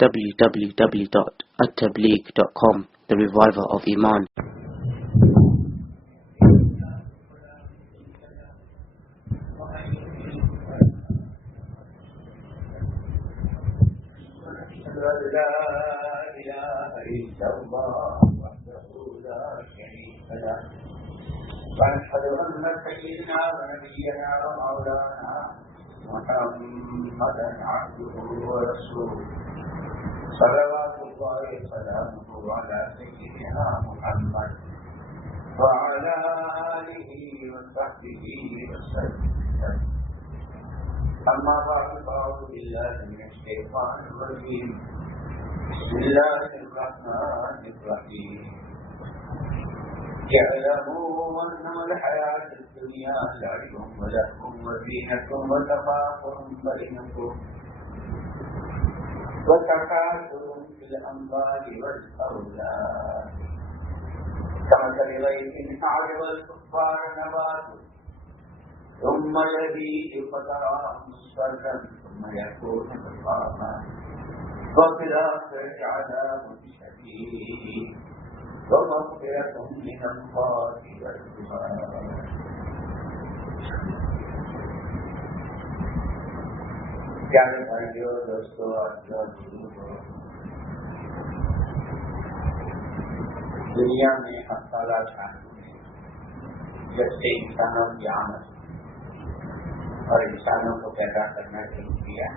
www.attableek.com, the reviver of Iman. وأشهد أن سيدنا ونبينا ومولانا محمدا عبده ورسوله صلوات الله وسلامه على سيدنا محمد وعلى آله وصحبه وسلم. أما بعد فأعوذ بالله من الشيطان الرجيم. بسم الله الرحمن الرحيم. اعلموا أنما الحياة الدنيا لعب ولهو وزينة وتفاخر بينكم وتكاثر في الأموال والأولاد كمثل غيث أعجب الكفار نباته ثم يهيج فتراه مصفرا ثم يكون حطاما وفي الآخرة عذاب شديد ومغفرة من الله ورضوان. پیارے بھائیوں دوستوں دنیا میں اللہ تعالیٰ نے جب سے انسانوں کی آمد اور انسانوں کو پیدا کرنا شروع کیا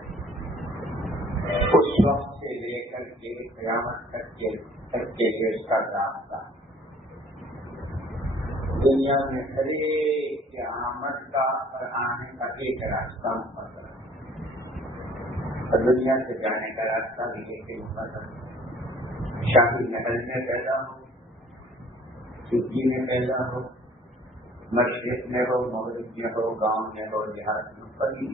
اس وقت سے لے کر کے قیامت تک کے اس کا راستہ دنیا میں ہر ایک کی آمد کا اور آنے کا ایک راستہ مقرر ہے اور دنیا سے جانے کا راستہ بھی ایک مقرر ہے. شاہی محل میں پیدا ہو، سکی میں پیدا ہو، مشرق میں ہو، مغرب میں ہو، گاؤں میں ہو، دیہات میں کبھی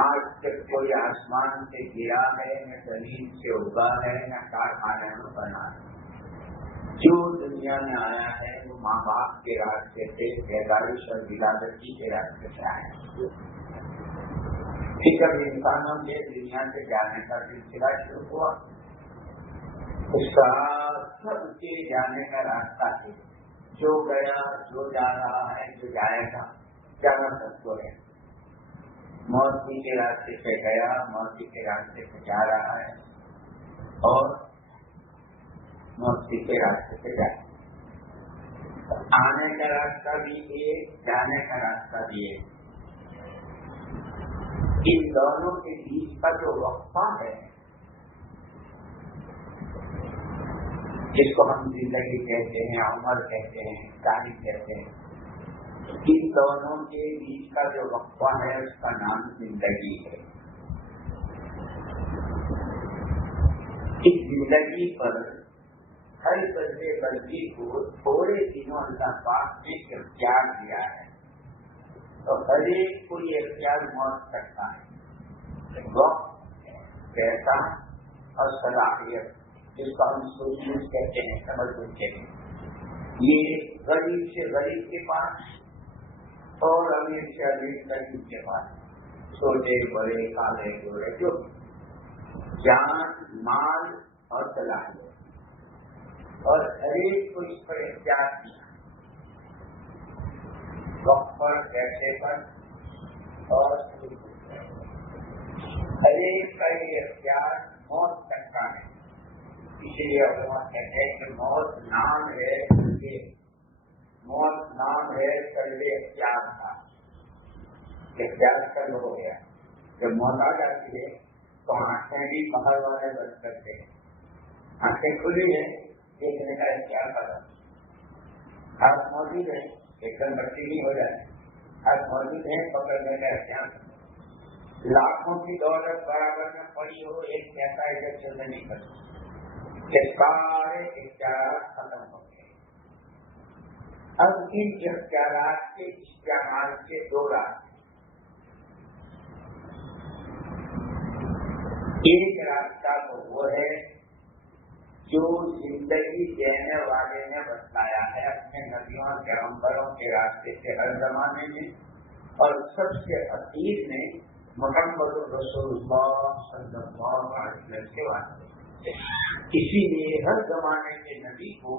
آج تک کوئی آسمان سے گرا ہے نہ زمین سے اگا ہے نہ کارخانے میں بنا ہے. جو دنیا میں آیا ہے وہ ماں باپ کے راستے سے پیدائش اور ولادتی کے راستے سے آیا ہے. پھر جب انسانوں کے دنیا سے جانے کا سلسلہ شروع ہوا اس کا سب کے جانے کا راستہ ہے. جو گیا، جو جا رہا ہے، جو جائے گا، جانا سب کو ہے. موتی کے راستے سے گیا، موتی کے راستے سے جا رہا ہے اور موتی کے راستے سے جائے. آنے کا راستہ بھی ایک، جانے کا راستہ بھی ایک. ان دونوں کے بیچ کا جو وقفہ ہے جس کو ہم زندگی کہتے ہیں، عمر کہتے ہیں، تاریخ کہتے ہیں، ان دونوں کے بیچ کا جو وقفہ ہے اس کا نام زندگی ہے. اس زندگی پر ہر بندے بندی کو تھوڑے دنوں اللہ پاک نے اختیار دیا ہے تو ہر ایک کو یہ اختیار موت کرتا ہے. وقت، پیسہ اور صلاحیت جس کو ہم سوچ کہتے ہیں، سمجھ کہتے ہیں، یہ غریب سے غریب کے پاس اور امیر سے امیر غریب کے پاس، چھوٹے بڑے کالے گورے جو جان، مال اور صلاحیت، اور ہر ایک کو اس پر اختیار کیا وقت پر، پیسے پر اور ہر ایک کا یہ اختیار موت تک کا ہے. اس لیے علماء کہتے ہیں کہ موت نام ہے، موت نام ہے کلبے اختیار کا. اختیار کل ہو گیا. جب موت آ جاتی ہے تو آنکھیں بھی باہر والے بند کرتے ہیں. آنکھیں کھلی ہیں، دیکھنے کا اختیار کرا. ہاتھ موجود ہے، ایک دم بچی نہیں ہو جائے. ہاتھ موجود ہے، پکڑنے کا اختیار. لاکھوں کی دولت برابر میں پڑی ہو، ایک پیسہ ادھر سے نہیں کرتا. سارے اختیارات ختم ہو گئے. اب ان اختیارات کے استعمال کے دو راستے. ایک راستہ تو وہ ہے جو زندگی دینے والے نے بتلایا ہے اپنے نبیوں اور پیغمبروں کے راستے سے ہر زمانے میں، اور سب سے اخیر میں محمد رسول اللہ صلی اللہ علیہ کے واسطے. اسی لیے ہر زمانے کے نبی کو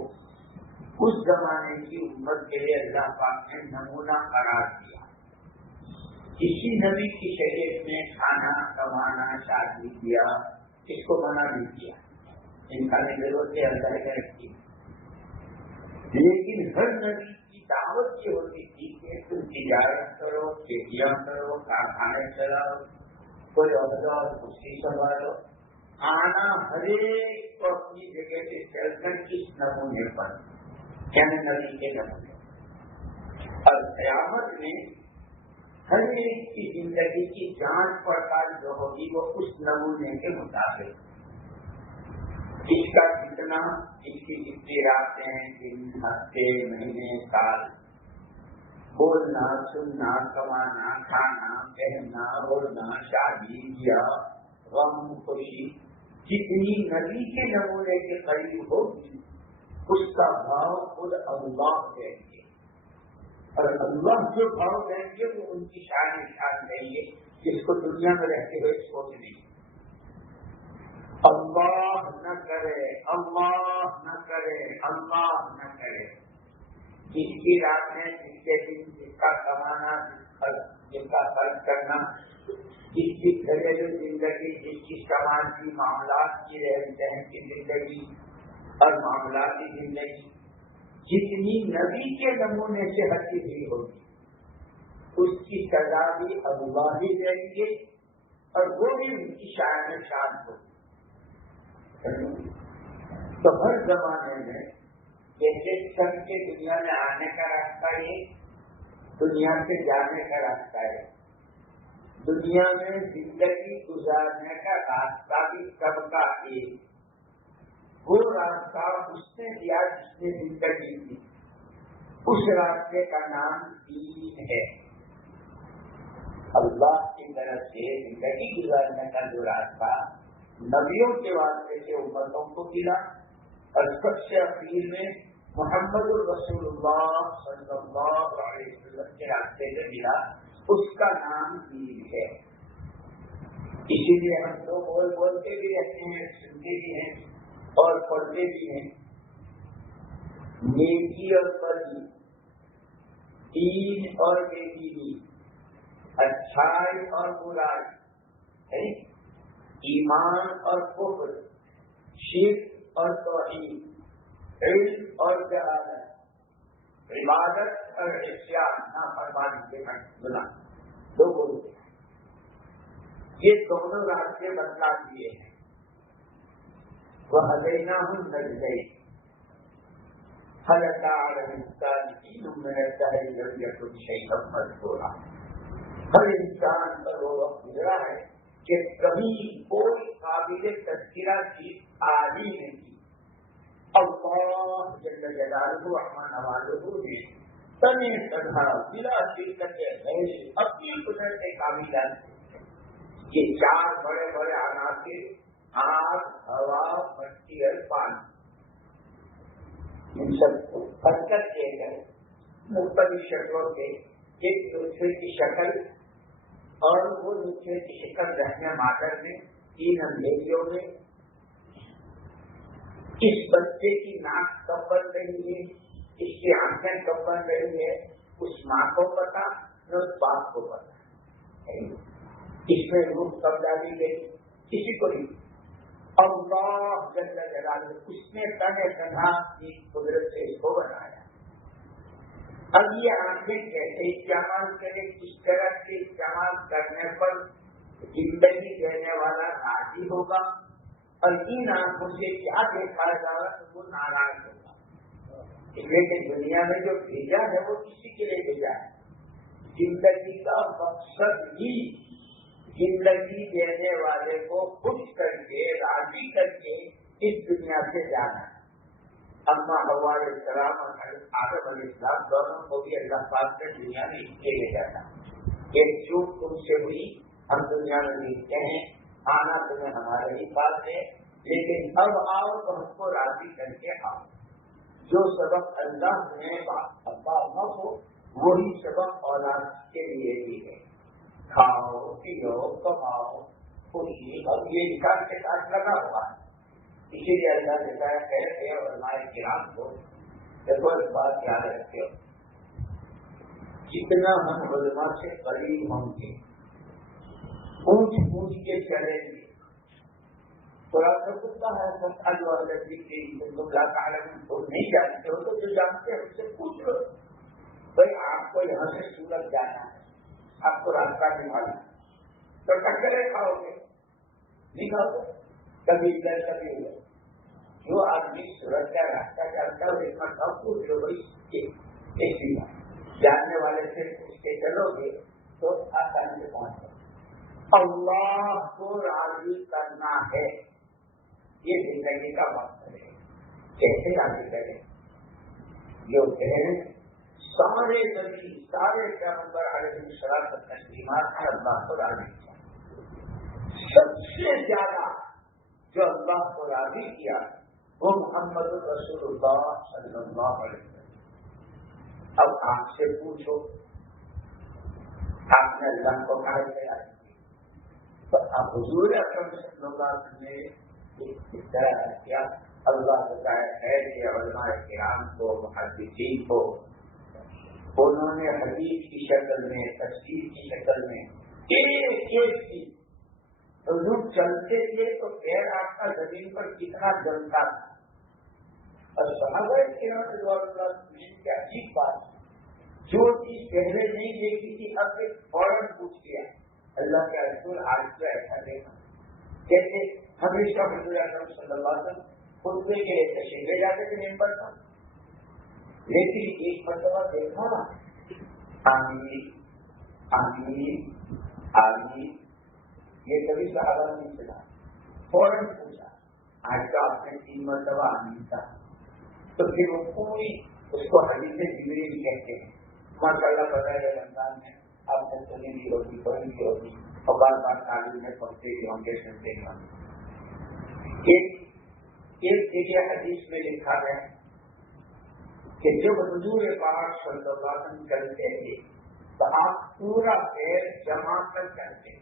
اس زمانے کی امت کے لیے اللہ پاک نے نمونہ قرار دیا. اسی نبی کی شریعت میں کھانا کمانا شادی کیا اس کو منع نہیں کیا. ان کا ضرورت ہے اللہ نے رکھی. لیکن ہر نبی کی دعوت یہ ہوتی تھی کہ تم تجارت کرو, کھیتیاں کرو, کارخانے چلاؤ, کوئی عہدہ اور کرسی سنبھالو. آنا ہر ایک کو اپنی جگہ سے چل کر اس نمونے پر یعنی نبی کے نمونے. اور قیامت میں ہر ایک کی زندگی کی جانچ پڑتال جو ہوگی وہ اس نمونے کے مطابق. اس کا کتنا, اس کی کتنی راتیں, دن, ہفتے, مہینے, سال, بولنا, سننا, کمانا, کھانا, پہننا, اڑنا, شادی, بیاہ, غم, خوشی, جتنی نبی کے نمونے کے قریب ہوگی اس کا بھاؤ خود اللہ دیں گے. اور اللہ جو بھاؤ دیں گے وہ ان کی شان دیں گے جس کو دنیا میں رہتے ہوئے سوچ نہیں. اللہ نہ کرے, اللہ نہ کرے, اللہ نہ کرے. جس کی رات میں, جس کے دن, جس کا کمانا, جس کا خرچ کرنا, جس کی گھریلو زندگی, جس کی سماجی معاملات کی رہن سہن کی زندگی اور معاملاتی زندگی جتنی نبی کے نمونے سے ہٹی ہوئی ہوگی اس کی سزا بھی اللہ ہی دیں گے اور وہ بھی ان کی شان ہوگی. تو ہر زمانے میں جیسے سب کے دنیا میں آنے کا راستہ یہ, دنیا سے جانے کا راستہ ہے. دنیا میں زندگی گزارنے کا راستہ بھی سب کا ایک. وہ راستہ اس نے دیا جس نے زندگی دی. اس راستے کا نام دین ہے. اللہ کی طرف سے زندگی گزارنے کا جو راستہ نبیوں کے واسطے سے امتوں کو ملا اور سب سے اخیر میں محمد الرسول اللہ صلی اللہ علیہ وسلم کے راستے سے ملا, اس کا نام دین ہے. اسی لیے ہم تو بولتے بھی رہتے ہیں, سنتے بھی ہیں اور پڑھتے بھی ہیں. نیکی اور بدی, دین اور بے دینی, اچھائی اور برائی, ایمان اور کفر, شرک اور توحید, علم اور جہالت, عبادت اور عصیان, نافرمانی کے گناہ, دو بولتے ہیں. یہ دونوں راستے بتلا دیے ہیں. وَهَدَيْنَاهُ النَّجْدَيْنِ هَلْ أَتَىٰ عَلَى الْإِنسَانِ حِينٌ مِّنَ الدَّهْرِ لَمْ يَكُن شَيْئًا مَّذْكُورًا. ہر انسان پر وہ وقت گزرا ہے کہ کبھی کوئی قابل تذکرہ چیز عالی نہیں تھی. اللہ جل جلالہ اپنا نوازہ نے تنے تنہا بلا شرکت غیر اپنی قدرت کاملہ یہ چار بڑے بڑے عناصر, آگ, ہوا, مٹی اور پانی, ان سب کو حرکت دے کر مختلف شکلوں کے ایک دوسرے کی شکل اور وہ دوسرے کی شکل رہنے مادر میں تین اندھیریوں میں اس بچے کی ناک کب بن رہی ہے, اس کی آنکھیں کب بن رہی ہے, اس ماں کو پتا نہ اس باپ کو پتا. اس میں روح کب ڈالی گئی کسی کو نہیں. اللہ جل جلالہ اس نے تنہا کی قدرت سے اس کو بنایا. اب یہ آنکھیں کیسے استعمال کرے, کس طرح سے استعمال کرنے پر زندگی دینے والا راضی ہوگا اور ان آنکھوں سے کیا دیکھا جا رہا تو وہ ناراض ہوگا. اس لیے کہ دنیا میں جو بھیجا ہے وہ کسی کے لیے بھیجا ہے. زندگی کا مقصد ہی زندگی دینے والے کو خوش کر کے راضی کر کے اس دنیا سے جانا. اما حوا علیہ السلام اور آدم علیہ السلام دونوں کو بھی اللہ پاک نے دنیا میں اس لیے بھیجا تھا. ایک چوک تم سے ہوئی, ہم دنیا میں دیکھتے ہیں, آنا تمہیں ہمارے ہی پاس ہے, لیکن اب آؤ تو ہم کو راضی کر کے آؤ. جو سبق اللہ نے اللہ نہ ہو وہی سبق اولاد کے لیے بھی ہے. کھاؤ, پیو, کماؤ, خوشی اب یہ نکال کے ساتھ لگا ہوا ہے. اسی لیے اللہ دیتا ہے کہتے ہیں علماء کرام کو دیکھو ایک بات یاد رکھتے ہو جتنا ہم علماء سے قریب ہوں گے پوچھ پوچھ کے چلیں گے تھوڑا سا کتا ہے سب الدی کے تو نہیں جانتے ہو تو جو جانتے ہیں اس سے پوچھ لو بھائی آپ کو یہاں سے سورت جانا ہے آپ کو راستہ نکالنا ہے تو ٹکرے کھاؤ گے نہیں کھاؤ گے کبھی ادھر کبھی ادھر جو آدمی سورج کا راستہ جانتا ہے اتنا سب پوچھ لو بھائی ایسی بات جاننے والے سے پوچھ کے چلو گے تو آسانی سے پہنچ جاؤ. اللہ کو راضی کرنا ہے یہ زندگی کا مقصد ہے. کیسے راضی کریں جو کہیں سارے نبی سارے پیغمبر علیہ السلام و تسلیمات ہیں اللہ کو راضی کیا. سب سے زیادہ جو اللہ کو راضی کیا وہ محمد رسول اللہ صلی اللہ علیہ وسلم. اب آپ سے پوچھو آپ نے اللہ کو کہا کیا تو اب حضور اکرم صلی اللہ علیہ وسلم نے کیا اللہ بتایا ہے کہ علماء کرام کو محدثین کو انہوں نے حدیث کی شکل میں تفسیر کی شکل میں ایک ایک چیز حضور چلتے تھے تو پیر آپ کا زمین پر کتنا جمتا تھا. اور صحابہ کرام رضوان اللہ کی عجیب بات جو چیز پہلے نہیں دیکھی تھی اب ایک فوراً پوچھ گیا اللہ کے رسول آج تو ایسا دیکھا کیسے ہمیشہ حضور اکرم صلی اللہ علیہ وسلم خطبے کے تشریف لے جاتے تھے ممبر پر لیکن ایک مرتبہ دیکھا نا آمین آمین آمین یہ کبھی صحابہ نہیں چلا فوراً پوچھا آج تو آپ نے 3 مرتبہ آمین تھا تو پھر وہ پوری اس کو حدیث جبریل کہتے ہیں. ماشاء اللہ بتایا رمضان میں آپ نے سنی بھی ہوگی پڑھی بھی ہوگی اور بار بار تعلیم میں پڑھتے بھی ہوں گے سنتے بھی ہوں گے. ایک جگہ حدیث میں لکھا ہے کہ جب حضور پاک صلی اللہ علیہ وسلم چلتے تھے تو آپ پورا پیر جمع کر چلتے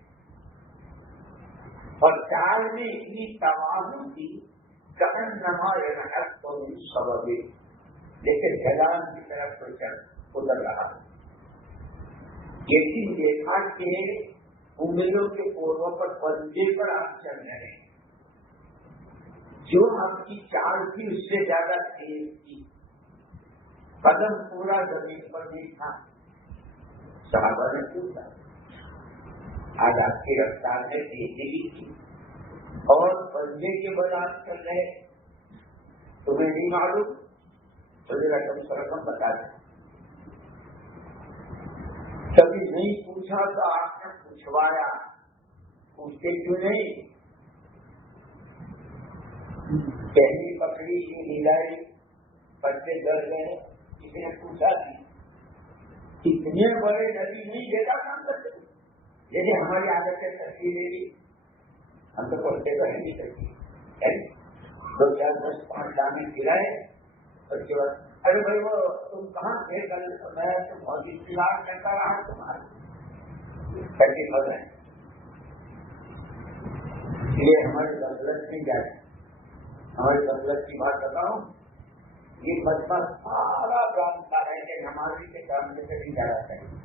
اور چال میں اتنی توازن تھی سبب لیکن ڈھلان کی طرف تو چل ادھر رہا. یہ چیز دیکھا کہ انگلیوں کے پوروں پر پنجے پر آپ چل رہے ہیں جو آپ کی چال تھی اس سے زیادہ تیز تھی قدم پورا زمین پر بھی تھا. صحابہ نے پوچھا آج آپ کی رفتار میں تیزی تھی اور پنجے کے بداز کر رہے تمہیں نہیں معلوم حضور اکرم صلی اللہ علیہ وسلم بتا دیں. کبھی نہیں پوچھا تو آپ نے پوچھوایا پوچھتے کیوں نہیں پہلی پکڑی کی ہلائی بچے ڈر گئے کسی نے پوچھا نہیں اتنے بڑے نبی نہیں دیتا کام کرتے جیسے ہماری عادت سے تصویر لے لی ہم تو پڑھتے رہ نہیں سکتے 2 4 10 5 دانے گرائے اس کے بعد ارے بھائی وہ تم کہاں تھے کل میں تو بہت انتظار کرتا رہا تمہارا کیسے پڑھ رہے ہیں. اس لیے ہماری غفلت نہیں جائے ہماری غفلت کی بات بتاؤں یہ بچہ سارا جانتا ہے کہ نمازی کے کام سے نہیں جانا چاہیے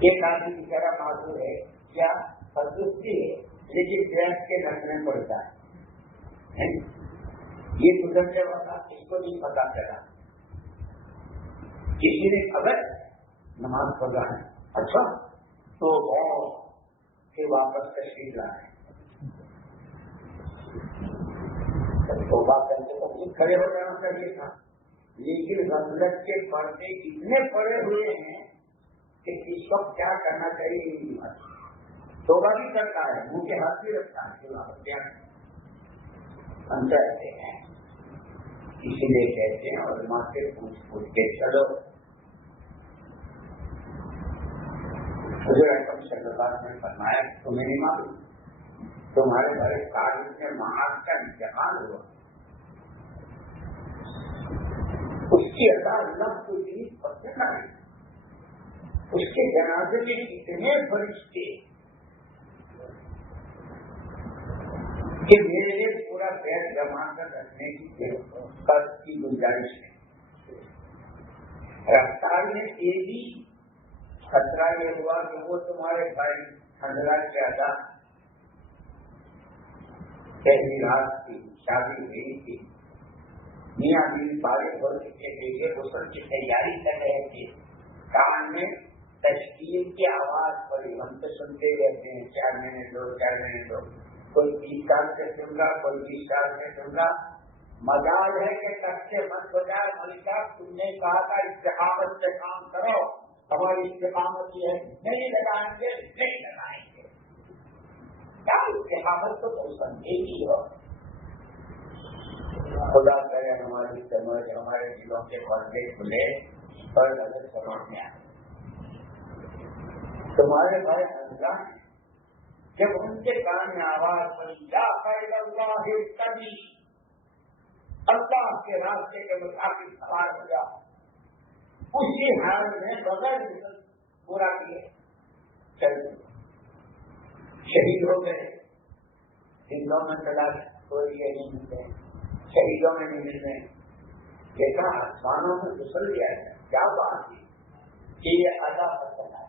ایک آدمی کی طرح معذور ہے کیا تندرستی ہے لیکن گیس کے نسلیں پڑتا ہے یہ گزرنے والا اس کو نہیں پتا چلا کسی نے خبر نماز پڑھا ہے اچھا تو پھر واپس تشریف لائے تو بات کرتے تو کھڑے ہو جانا چاہیے تھا لیکن غفلت کے پردے اتنے پڑے ہوئے ہیں کہ اس وقت کیا کرنا چاہیے توبہ بھی کرتا ہے منہ کے ہاتھ بھی رکھتا ہے ہم کہتے ہیں اسی لیے کہتے ہیں اور ماں سے پوچھ کے چلو حضور اکرم صلی اللہ علیہ وسلم نے فرمایا تمہیں نہیں معلوم تمہارے گھر کالج میں معاذ کا انتقال ہوا اس کی اللہ اللہ کو اتنی پسند آئی اس کے جنازے میں اتنے فرشتے کہ میرے لیے پورا بیگ جما کر رکھنے کی گنجائش ہے. رفتار میں تیزی، خطرہ یہ ہوا کہ وہ تمہارے بھائی کھنڈرا زیادہ پہلی رات تھی، شادی ہوئی تھی، میاں بیوی بارے ہو چکے تھے، غسل کی تیاری کر رہے تھے، کان میں تشکیل کی آواز پڑی. ہم تو سنتے رہتے ہیں 4 مہینے دو 4 مہینے دو، کوئی 30 سال سے سن رہا، کوئی 20 سال سے سن رہا. مجال ہے کہ تب سے مت بجائے ملکہ تم نے کہا تھا استقامت سے کام کرو، ہماری استقامت یہ ہے نہیں لگائیں گے نہیں لگائیں گے. کیا استقامت تو کوئی سمجھے ہی ہو. خدا کرے ہماری سمجھ ہمارے دلوں کے پردے کھلے اور نظر سمجھ میں آئے. تمہارے بھائی حضرہ جب ان کے کان میں آواز پڑی لا خیر اللہ کبھی، اللہ کے راستے کے مطابق سوار ہو جاؤ، اسی حال میں بغیر پورا کیے چل شہید ہو گئے. دلوں میں تلاش کوئی یہ نہیں ملتے، شہیدوں میں نہیں ملتے. دیکھا آسمانوں میں گھسل گیا ہے. کیا بات ہے کہ یہ ادا پسند ہے.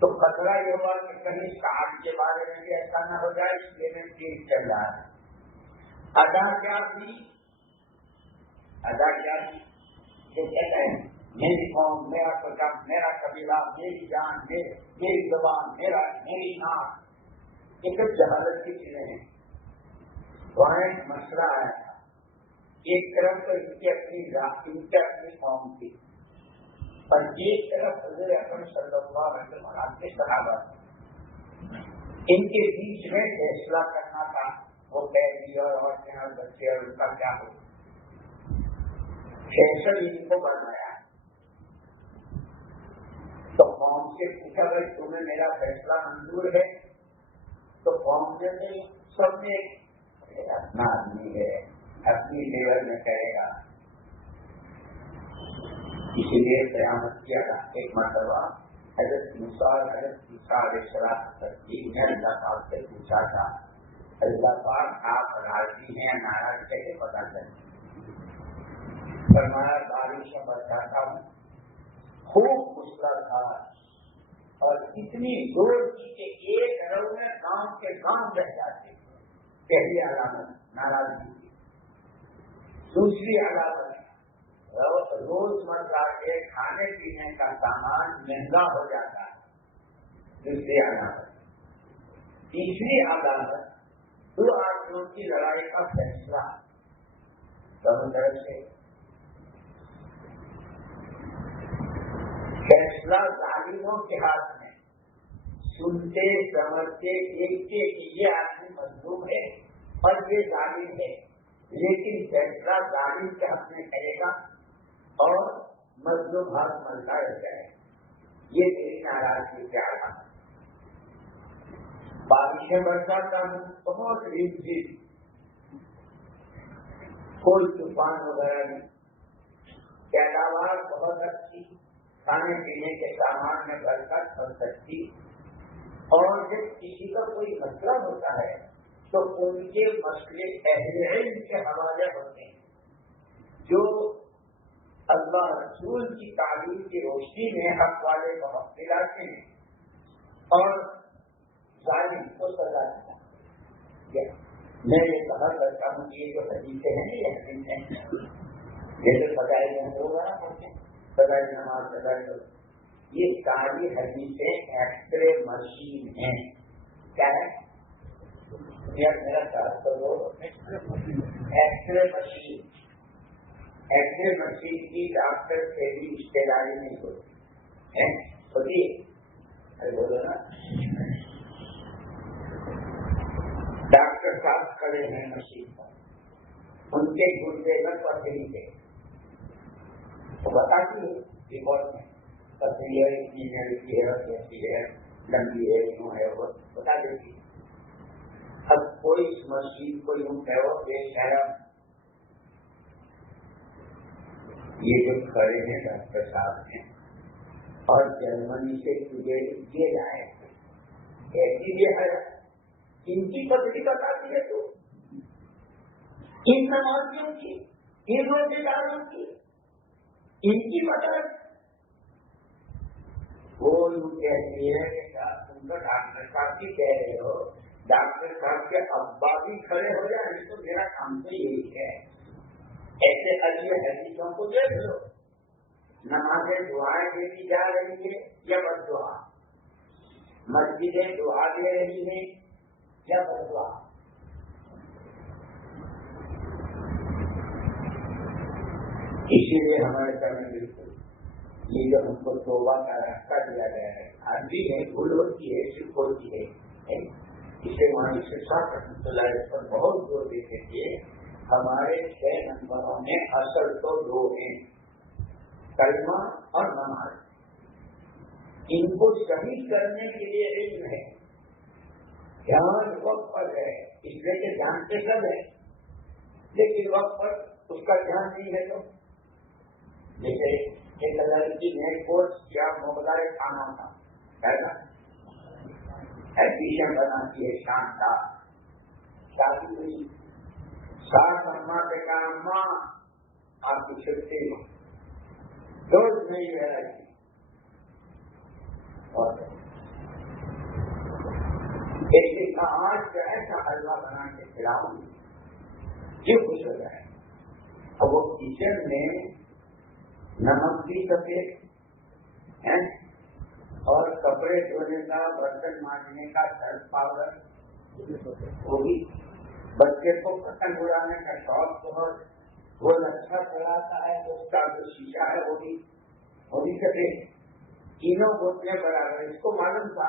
تو خطرہ یہ ہوا کہ کہیں کام کے بارے میں بھی ایسا نہ ہو جائے، اس لیے میں تیز چل رہا ہے. ادا کیا تھی کہ کہتے ہیں میری قوم، میرا قدم، میرا قبیلہ، میری جان، میری زبان، میری نام، یہ سب جہالت کی چیزیں ہیں. وہاں ایک مسئلہ آیا تھا. ایک طرف تو ان کی اپنی قوم تھی اور ایک طرف حضرت اکرم صلی اللہ علیہ وسلم کے صحابہ. ان کے بیچ میں فیصلہ کرنا تھا وہ قیدی اور عورتیں اور بچے اور ان کا کیا ہو. فیصل ان کو بنایا تو قوم سے پوچھا بھائی تمہیں میرا فیصلہ منظور ہے؟ تو قوم سے سب نے اپنا آدمی ہے اپنی لیول میں کرے گا. اسی لیے قیامت کیا ایک مرتبہ حضرت موسیٰ علیہ السلام نے اللہ پاک سے پوچھا تھا اللہ پاک آپ راضی ہیں ناراض کیسے پتا چلے؟ فرمایا بارش میں برساتا ہوں، خوب مسلادھار اور اتنی زور کی کہ ایک رو میں گاؤں کے گاؤں رہ جاتے. پہلی علامت ناراضگی کی. دوسری علامت روز مرہ کے کھانے پینے کا سامان مہنگا ہو جاتا ہے. دوسری علامت. تیسری علامت 2 آدمیوں کی لڑائی کا فیصلہ دونوں طرف سے. فیصلہ ظالموں کے ہاتھ میں، سنتے سمجھتے دیکھتے کہ یہ آدمی مظلوم ہے اور یہ ظالم ہے، لیکن فیصلہ ظالم کے حق میں کرے گا اور مظلوم ہاتھ ملتا رہ جائے. یہ میری ناراضگی کیا تھا. بارشیں برساتا ہوں بہت ریز کوئی طوفان وغیرہ نہیں، پیداوار بہت اچھی، کھانے پینے کے سامان میں برکت ہو سکتی. اور جب کسی کا کوئی مسئلہ ہوتا ہے تو ان کے مسئلے اہل علم کے حوالے ہوتے ہیں جو اللہ رسول کی تعلیم کی روشنی میں حق والے کو حق دلاتے ہیں اور ظالم کو سزا دیتا ہے. میں یہ کہا کرتا ہوں کہ یہ جو حدیثیں ہیں یہ حدیث ہیں جیسے فضائل میں ہوگا فضائل نماز فضائل، یہ ساری حدیثیں ایکسرے مشین ہیں. کیا ہے میرا ساتھ کرو. ایکسرے مشین، ایکسرے مشین کی ڈاکٹر سے بھی رشتے داری نہیں ہوتی. ارے بولو نا، ڈاکٹر صاحب کھڑے ہیں مشین پر، ان کے گردے میں پتھری ہے، وہ بتاتی ہے رپورٹ میں پتھری ہے، اتنی لڑکی ہے اور کیسی ہے، لمبی ہے کیوں ہے، وہ بتا دیتی. اب کوئی اس مشین کو یوں کہو بے شرم، یہ جو کھڑے ہیں ڈاکٹر صاحب ہیں اور جرمنی سے تجھے یہ لائے ایسی بھی ہے ان کی پتلی بتاتی ہے تو ان نمازیوں کی ان روزے داروں کی ان کی مدد وہ یوں کہتی ہے کہ تم تو ڈاکٹر صاحب کی کہہ رہے ہو ڈاکٹر صاحب کے ابا بھی کھڑے ہو جائیں تو میرا کام تو یہی ہے ایسے عجیب حدیثوں کو دیکھ لو نمازیں دعائیں دیتی جا رہی ہے یا بد دعا مسجدیں دعا دے رہی ہیں یا بد دعا اسی لیے ہمارے کرنے بالکل یہ جو ہم کو توبہ کا راستہ دیا گیا ہے عربی میں بھول ہوتی ہے شرک ہوتی ہے اسے وہاں سے رحمۃ اللہ پر بہت زور دیتے تھے ہمارے 6 نمبروں میں اصل تو 2 ہیں کلمہ اور نماز ان کو صحیح کرنے کے لیے علم ہے دھیان وقت پر ہے اس لیے کہ جانتے سب ہے لیکن وقت پر اس کا دھیان نہیں ہے تو جیسے ایک لڑکی نے کورس کیا مقدار کھانا تھا ایڈمیشن بناتی ہے شاندار شادی ہوئی 7 اما کے کام ماں آپ کی چھٹی روز نہیں رہ رہی اور ایک دن کا آج جو ایسا حلوہ بنا کے کھلاؤں یہ خوش ہو جائے اب وہ کچن میں نمک بھی سفید ہے اور کپڑے دھونے کا برتن مانجنے کا سرف پاؤڈر وہ بھی بچے کو پتنگ اڑانے کا شوق بہت وہ لچھا چلاتا ہے اس کا جو شیشہ ہے وہ بھی سفید تینوں بوتلیں برابر اس کو معلوم تھا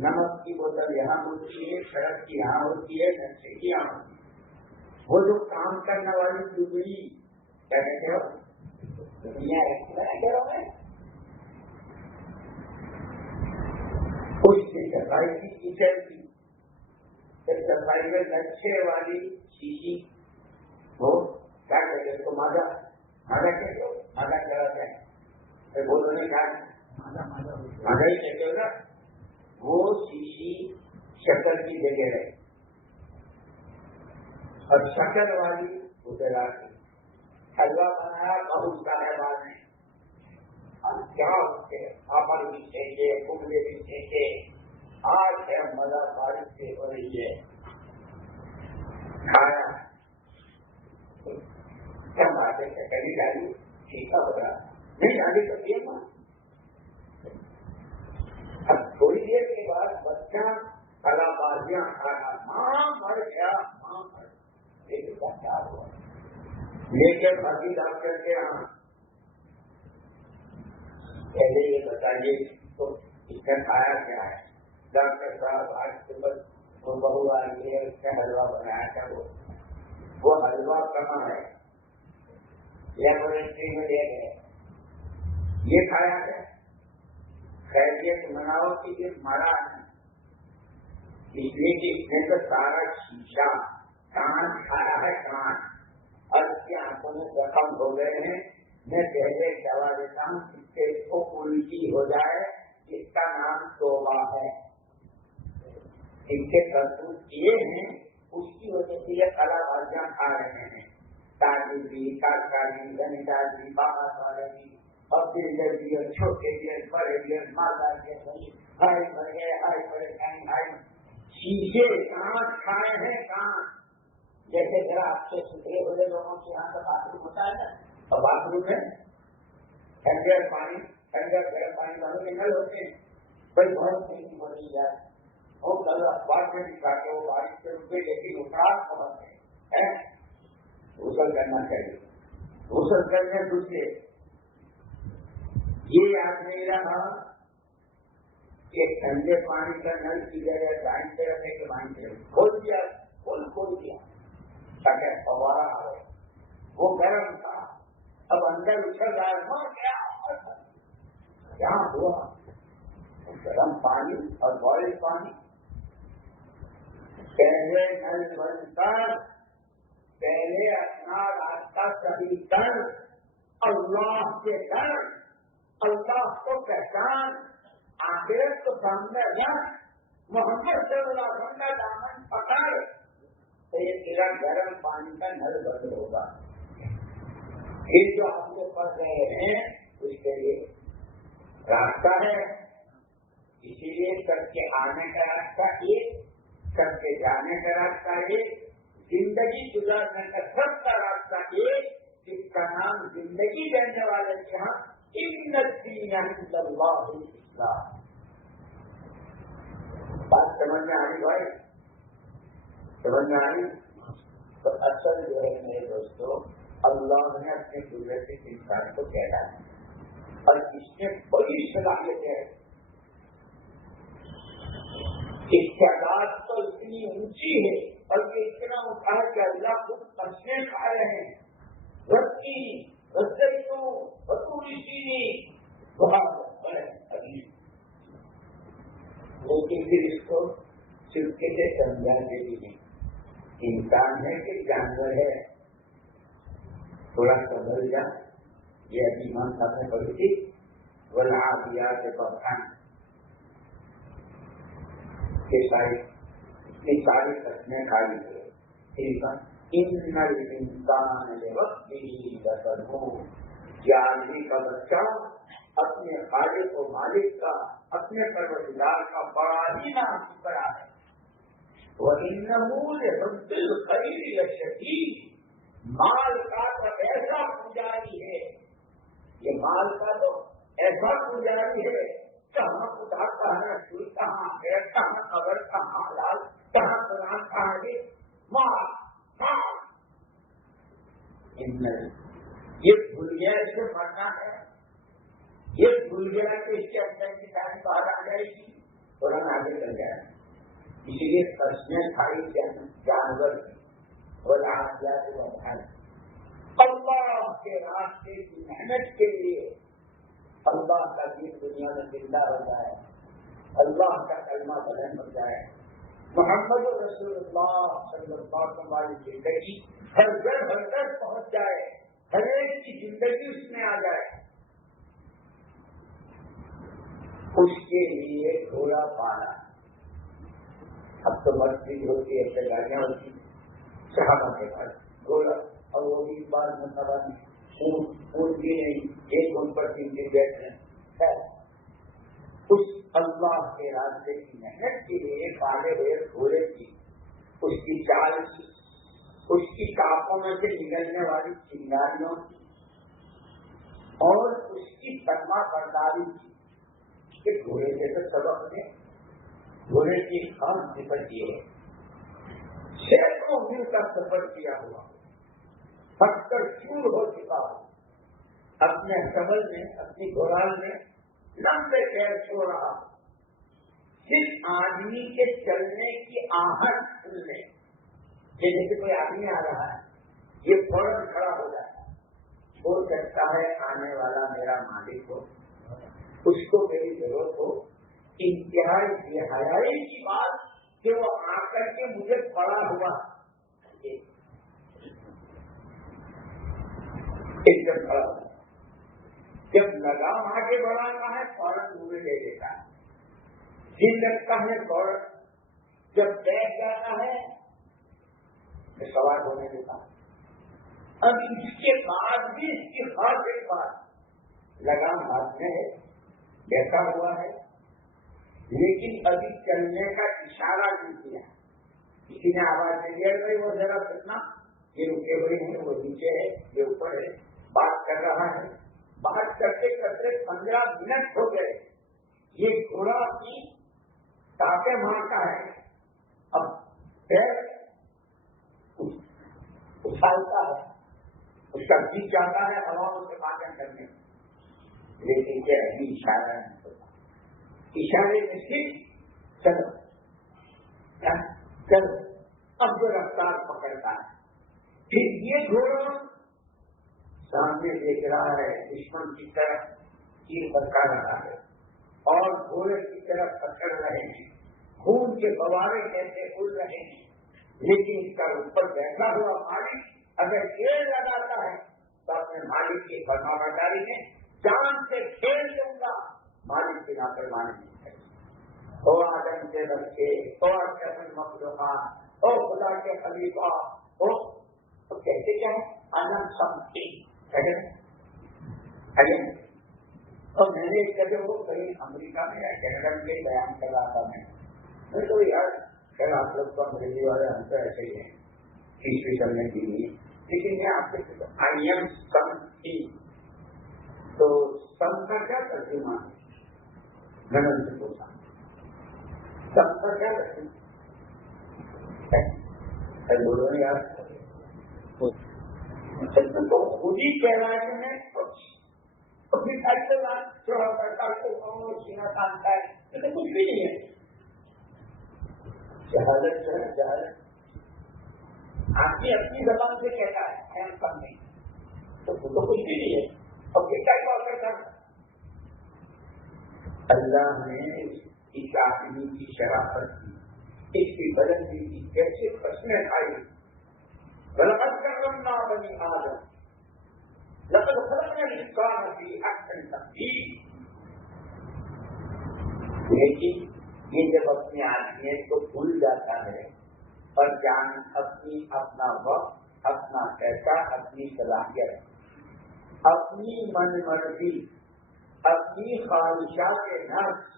نمک کی بوتل یہاں ہوتی ہے سڑک کی یہاں ہوتی ہے نشے کی یہاں ہوتی ہے وہ جو کام کرنے والی ٹکڑی کیا کہتے ہو اس کی صفائی کی کچن کی صفائی میں نقشے والی شیشی وہ کیا کہتے اس کو مادا کہتے ہو مادا کہتے ہیں بولو نے کہا مادا ہی کہتے ہو نا وہ شیشی شکر کی جگہ ہے اور شکر والی ادھر آتی حلوہ بنایا بہت سارے بعد میں کیا ہوتے پاپڑ بھی چاہیے پگلے بھی چاہیے آج ہے مزہ بارش سے ہو رہی ہے کھایا کم باتیں کبھی ڈالی ٹھیک ہو رہا نہیں ڈالی تو یہ نا اب تھوڑی دیر کے بعد بچہ کلا بازیاں کھا رہا ماں مر گیا ماں مر گیا کیا ہوا لے کے بھاگی ڈاکٹر کے یہاں پہلے یہ بتائیے تو اس کا کھایا کیا ہے ڈاکٹر صاحب آج صبح وہ بہو آئی ہے اس کا حلوہ بنایا تھا وہ حلوہ کہاں ہے لیبورٹری میں لے گئے یہ کھایا ہے خیریت مناؤ کہ یہ مرا ہے اس لیے کہ اس نے تو سارا شیشہ کان کھایا ہے کان اور اس کی آنکھوں میں زخم ہو گئے ہیں میں پہلے دوا دیتا ہوں جس سے اس کو الٹی ہو جائے اس کا نام توبہ ہے اس کے کرتوت کیے ہیں اس کی وجہ سے یہ کلا بازیاں کھا رہے ہیں تاجی بھی کارکاری گنیدار بھی باہر والے بھی اور بلڈر بھی اور چھوٹے بھی اور بڑے بھی اور مالدار کے ہائے بڑے ہائے بڑے ہائے شیشے کانچ کھائے ہیں کانچ جیسے ذرا آپ سے ستھرے ہوئے لوگوں کے یہاں کا باتھ روم ہوتا ہے نا اور باتھ روم میں ٹھنڈا پانی ٹھنڈا گرم پانی والوں کے نل ہوتے ہیں کوئی بہت نہیں ہو رہی ہے وہ کل اخبار میں دکھاتے وہ بارش سے روپے لیکن افراد پہنچتے ہیں غسل کرنا چاہیے غسل کرنے دوسرے یہ یاد نہیں رہا کہ ٹھنڈے پانی کا نل کی جگہ دائیں طرف ہے کہ بائیں طرف کھول دیا کھول دیا تاکہ فوارہ آئے وہ گرم تھا اب اندر اچھل رہا کیا ہوا گرم پانی اور بوائل پانی پہلے نل بند کر پہلے اپنا راستہ صحیح کر اللہ کے ڈر اللہ کو پہچان، آخرت کو سامنے رکھ، محمد صلی اللہ علیہ وسلم کا دامن پکڑ، تو یہ تیرا گرم پانی کا نل بند ہوگا. پھر جو آپ کو پڑھ رہے ہیں اس کے لیے راستہ ہے. اسی لیے سب کے آنے کا راستہ ایک، سب کے جانے کا راستہ ایک، زندگی گزارنے کا سب کا راستہ ایک، جس کا نام زندگی دینے والے کے یہاں ان الدین عند اللہ الاسلام. بات سمجھ میں آئی بھائی؟ سمجھ میں آئی؟ تو اصل جو ہے میرے دوستوں، اللہ نے اپنے قدرتی انسان کو کہنا ہے اور اس میں بڑی صلاحیت ہے. استعداد تو اتنی اونچی ہے اور یہ اتنا اونچا ہے کہ اللہ خود قسمیں کھا رہے ہیں. رسی رسائی تو بطوری چینی بہت ابھی، لیکن پھر اس کو چپکے سے سمجھانے بھی نہیں. انسان ہے کہ جانور ہے؟ تھوڑا سمجھ جا. یہ ابھی ایمان صاحب نے پڑھی تھی والعادیات ضبحا کے ساری قسمیں کھائی ہے. ان الانسان لربه لکنود، یہ آدمی کا بچہ اپنے خالق و مالک کا، اپنے پروردگار کا بڑا ہی نام کرا ہے. وَإِنَّهُ لِحُبِّ الْخَيْرِ لَشَدِيدٌ، مال کا تو ایسا پجاری ہے، یہ مال کا تو ایسا پجاری ہے، کہاں خدا کہاں سوئی کہاں خیر کہاں قبر کہاں حلال کہاں قرآن کہاں ہے مال. یہ بھول گیا اس سے مرنا ہے، یہ بھول گیا کہ اس کے اندر کی ٹائم باہر آ جائے گی، قرآن آگے چل جائے. اسی لیے قسمیں کھائی جانور کی اور آزاد ضبحا. اللہ کے راستے کی محنت کے لیے اللہ کا دین دنیا میں زندہ ہو جائے، اللہ کا کلمہ بلند ہو جائے، محمد رسول اللہ صلی اللہ علیہ وسلم والی زندگی ہر گھر ہر گھر پہنچ جائے، ہر ایک کی زندگی اس میں آ جائے. اس کے لیے گھوڑا پالا. اب تو مسجد ہوتی ہے، گاڑیاں ہوتی ہیں، صحابہ کے پاس گھوڑا، اور وہ بھی بعض مرتبہ اونٹ بھی نہیں، ایک اونٹ پر 3 دن بیٹھے ہیں. اس اللہ کے راستے کی محنت کے لیے پالے ہوئے گھوڑے کی، اس کی چال کی، اس کی کاپوں میں سے نکلنے والی چنگاریوں کی اور اس کی فرما برداری کی کہ گھوڑے سے تو سبق نے گھوڑے کی خام سفر کی ہے، سینکڑوں میل کا سفر کیا ہوا، تھک کر چور ہو چکا ہو، اپنے سبل میں اپنی گھوڑال میں لمبے پیر چھوڑ رہا. جس آدمی کے چلنے کی آہٹ سننے، جیسے کہ کوئی آدمی آ رہا ہے، یہ فوراً کھڑا ہو جاتا ہے، ہو سکتا ہے آنے والا میرا مالک ہو، اس کو میری ضرورت ہو. انتہائی بے حیائی کی بات کہ وہ آ کر کے مجھے پڑا ہوا ایک دم کھڑا ہوا. جب لگام آگے بڑھانا ہے فوراً منہ لے لیتا ہے، دل لگتا ہے فوراً، جب بیٹھ جاتا ہے سوار ہونے دیتا. اب اس کے بعد بھی اس کی خاص ایک بات، لگام ہاتھ میں ہے، بیٹھا ہوا ہے، لیکن ابھی چلنے کا اشارہ نہیں کیا. کسی نے آواز دے دیا بھائی وہ ذرا کتنا، یہ رکے ہوئے ہیں، وہ نیچے ہے، یہ اوپر ہے، بات کر رہا ہے. بات کرتے کرتے 15 منٹ ہو گئے، یہ گھوڑا کی ٹانکیں مارتا ہے، اب پیر اچھالتا ہے، اس کا جی چاہتا ہے ہواؤں سے باتیں کرنے، لیکن یہ ابھی اشارہ نہیں ہوتا. اشارے میں صرف چلو اب جو رفتار پکڑتا ہے. پھر یہ گھوڑا سامنے دیکھ رہا ہے، دشمن کی طرف تیر برکا رہا ہے اور گھوڑے کی طرف پکڑ رہے ہیں، خون کے فوارے کیسے اڑ رہے ہیں. لیکن اس کا اوپر بیٹھا ہوا مالک اگر ایڑ لگاتا ہے تو اپنے مالک کی فرمانبرداری میں جان سے کھیل دوں گا، مالک کی نافرمانی نہیں کرے. او آدم کے بچے، او اشرف المخلوقات، او خدا کے خلیفہ، او تو کہتے کیا ہے آدم سم کی اور میں نے ایک جگہ وہ کہیں امریکہ میں یا کینیڈا میں کہیں بیان کر رہا تھا. میں تو یار خیر آپ لوگ تو انگریزی والے ہم تو ایسے ہی ہیں تیسری کرنے کے لیے، لیکن میں آپ سے آئی ایم سم کی، تو سم کا کیا ترجمہ ہے؟ گنن سے پوچھا سم کا کیا ترجمہ بولو یار تو خود ہی کہہ رہا ہے کہ میں چوڑا کرتا ہوں سینا تانتا ہے، تو کچھ بھی نہیں ہے. جہالت جو ہے جہالت آدمی اپنی زبان سے کہتا ہے ہم کم نہیں، تو کچھ بھی نہیں ہے. اور پھر کیا کرتا اللہ نے اس آدمی کی شرافت کی، اس کی بلندی کی، کیسے قسمیں کھائی. ولقد کرمنا بنی آدم لقد خلقنا الانسان فی احسن تقویم. لیکن یہ جب اپنی آدمیت کو بھول جاتا ہے اور جان اپنی اپنا وقت، اپنا پیسہ، اپنی صلاحیت، اپنی من مرضی، اپنی خواہشات نفس،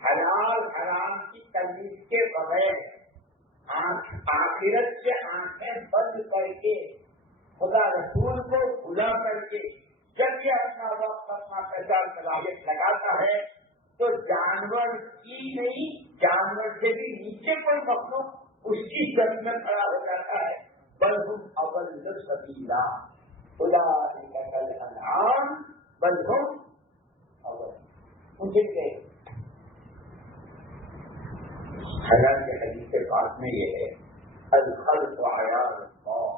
حلال حرام کی تمیز کے بغیر آخرت سے آنکھیں بند کر کے خدا رسول کو بھلا کر کے جب یہ اپنا وقت، اپنا پیسہ، صلاحیت لگاتا ہے تو جانور کی نہیں، جانور سے بھی نیچے کوئی مخلوق اس کی جگہ میں کھڑا ہو جاتا ہے. بلہم اول سبیلا اولئک کالانعام بل ہم اول. مجھے حالانکہ حدیث پاک میں یہ ہے الخلق عیال اللہ،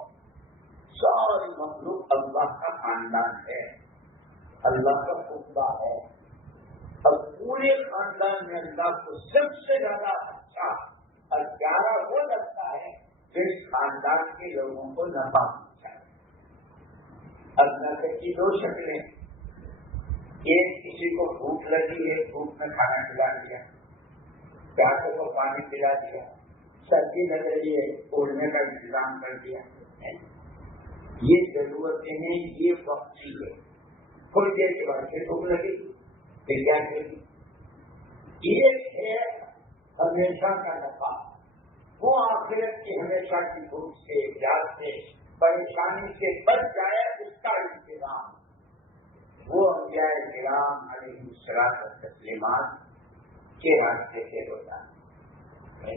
ساری مخلوق اللہ کا خاندان ہے، اللہ کا خطبہ ہے. اور پورے خاندان میں اللہ کو سب سے زیادہ اچھا اور پیارا وہ لگتا ہے جس خاندان کے لوگوں کو نفع پہنچائے. اب نفع کی دو شکلیں، ایک کسی کو بھوک لگی ہے، بھوک میں کھانا کھلا دیا، پیاسے کو پانی پلا دیا، سردی لگ رہی ہے اوڑھنے کا انتظام کر دیا. یہ ضرورتیں ہیں، یہ وقتی ہے. تھوڑی دیر کے بعد پھر بھوک لگی، پھر کیا کریں. یہ ہے ہمیشہ کا نفع. وہ آخرت کی ہمیشہ کی بھوک سے، پیاس سے، پریشانی سے بچ جائے اس کا انتظام وہ انبیاء کرام علیہ الصلوۃ والتسلیمات کے راستے سے ہوتا ہے.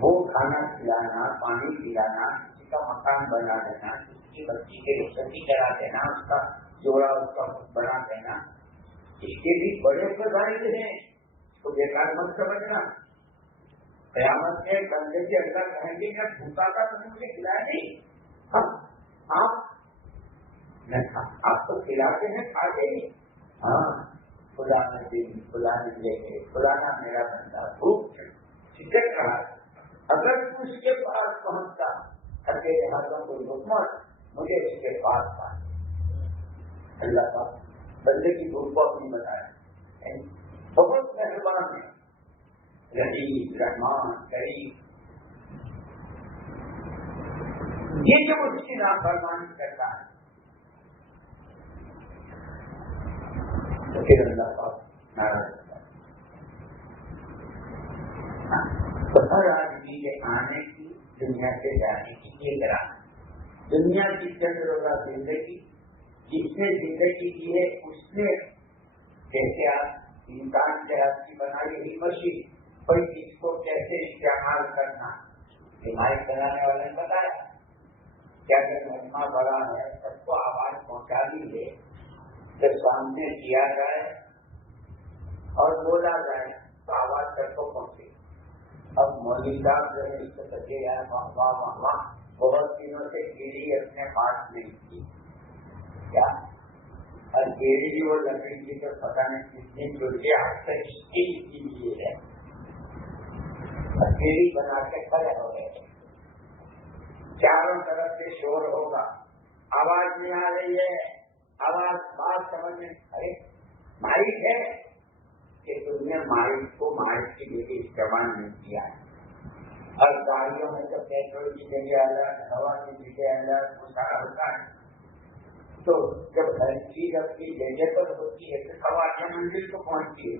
وہ کھانا کھلانا، پانی پلانا، کسی کا مکان بنا دینا، کسی کی بچی کے رخصتی کرا دینا، اس کا جوڑا اس کا بنا دینا، اس کے بھی بڑے فضائل ہیں. تو بیکار مت سمجھنا. قیامت میں بندے سے اللہ کہیں گے میں بھوکا کا تم مجھے کھلایا نہیں. آپ تو کھلاتے ہیں کھاتے ہی. ہاں فلانا دن فلانے لے کے فلانا میرا بندہ بھوک فکر رہا ہے. اگر تو اس کے پاس پہنچتا اکیلے ہاتھوں کو حکمت مجھے اس کے پاس پاس اللہ پاک بندے کی بھوک کو اپنی بتایا. بہت مہربان ہے، رحیم، رحمان، کریم. یہ جو اس کی نافرمانی کرتا ہے تو پھر اللہ پاک ناراض ہوتا ہے. تو ہر آدمی کے آنے کی، دنیا سے جانے کی یہ طرح دنیا کی چند روزہ زندگی جس نے زندگی کی ہے اس نے کیسے آپ انسان سے آپ کی بنائی ہوئی مشین کوئی چیز کو کیسے استعمال کرنا دماغ بنانے والے نے بتایا. کیا اگر مجمع بڑا ہے سب کو آواز پہنچا دی ہے تو سامنے کیا جائے اور بولا جائے تو آواز سب کو پہنچے. اب مولوی صاحب جو ہے اس کو سچے یار واہ واہ واہ واہ بہت دنوں سے گیڑی اپنے پاس نہیں کی کیا، اور گیڑی وہ لکڑی کی تو پتہ نہیں کتنی جڑ کے آج تک اسٹیل کی لیے ہے، گیڑی بنا کے کھڑے ہو گئے. چاروں طرف سے شور ہوگا، آواز نہیں آ رہی ہے، آواز بات سمجھ میں ارے مائک ہے کہ تم نے مائک کو مائک کی جگہ استعمال نہیں کیا ہے. اور گاڑیوں میں تو پیٹرول کی جگہ الگ, ہوا کی جگہ الگ, وہ سارا ہوتا ہے. تو جب ہر چیز اپنی جگہ پر ہوتی ہے تو سواری منزل کو پہنچتی ہے.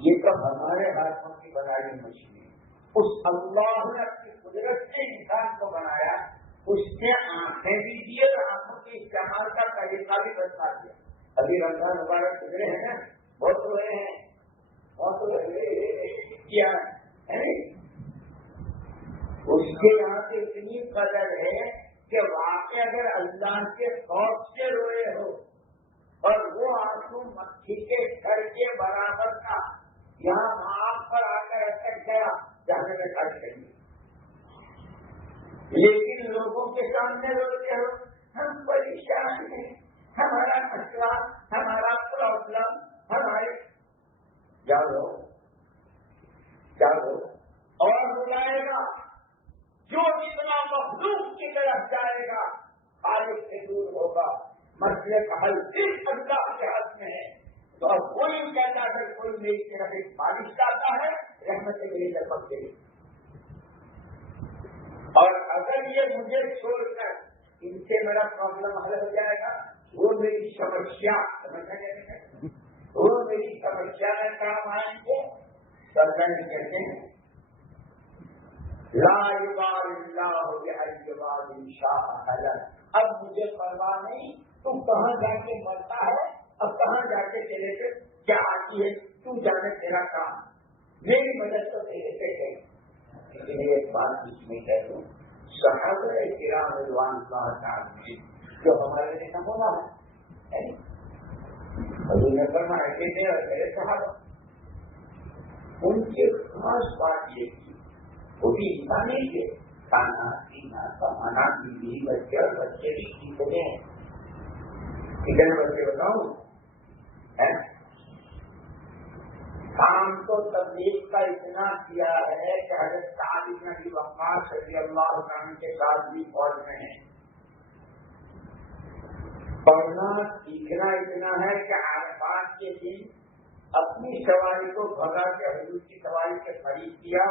یہ تو ہمارے ہاتھوں کی بنائی مشین ہے. اس اللہ نے اپنی قدرت سے انسان کو بنایا, اس نے آنکھیں بھی دی اور آنکھوں کے استعمال کا طریقہ بھی بتا دیا. ابھی رمضان مبارک گزرے ہیں نا, بہت روئے ہیں, بہت روئے کیا ہے. اس کے یہاں سے اتنی قدر ہے کہ واقع اگر اللہ کے خوف سے روئے ہو اور وہ آنسو مکھی کے گھر کے برابر کا یہاں آپ پر آ کر اٹک گیا جانے میں خرچ کریں گے. لیکن لوگوں کے سامنے روتے ہو, ہم پریشان ہیں, ہمارا مسئلہ, ہمارا پرابلم, ہمارے جاؤ جاؤ اور بلائے گا. جو اتنا مخلوق کی طرف جائے گا خالق سے دور ہوگا. مسئلے کا حل صرف اللہ کے ہاتھ میں ہے. تو اب کوئی کہتا ہے کوئی میری طرف ایک بارش چاہتا ہے رحمت میری طرف دے, اور اگر یہ مجھے چھوڑ کر ان سے میرا پرابلم حل ہو جائے گا, وہ میری سمسیا وہ میری سمسیا میں کام آئیں گے. سرکار کہتے ہیں لا یبال اللہ بعد شاء حلل. اب مجھے پرواہ نہیں تو کہاں جا کے مرتا ہے, اب کہاں جا کے چلے گئے, کیا آتی ہے تو جانے تیرا کام, میری مدد تو تیرے سے ہے. لیکن ایک بات اس میں کہہ دوں, صحابہ کرام رضوان اللہ تعالی جو ہمارے لیے نمونہ ہے, حضور نے فرمایا کہ میرے اور میرے صحابہ, ان کی خاص بات یہ تھی وہ بھی انسان نہیں تھے, کھانا پینا کمانا, بیوی بچے اور بچے بھی کتنے ہیں, کتنے بچے بتاؤں. کام تو تبلیغ کا اتنا کیا ہے کہ حضرت سعد بن ابی وقاص رضی اللہ عنہ کے ساتھ بھی فوج میں ہیں. پڑھنا سیکھنا اتنا ہے کہ عرفات کے دن اپنی سواری کو بھگا کے حضور کی سواری سے خرید کیا,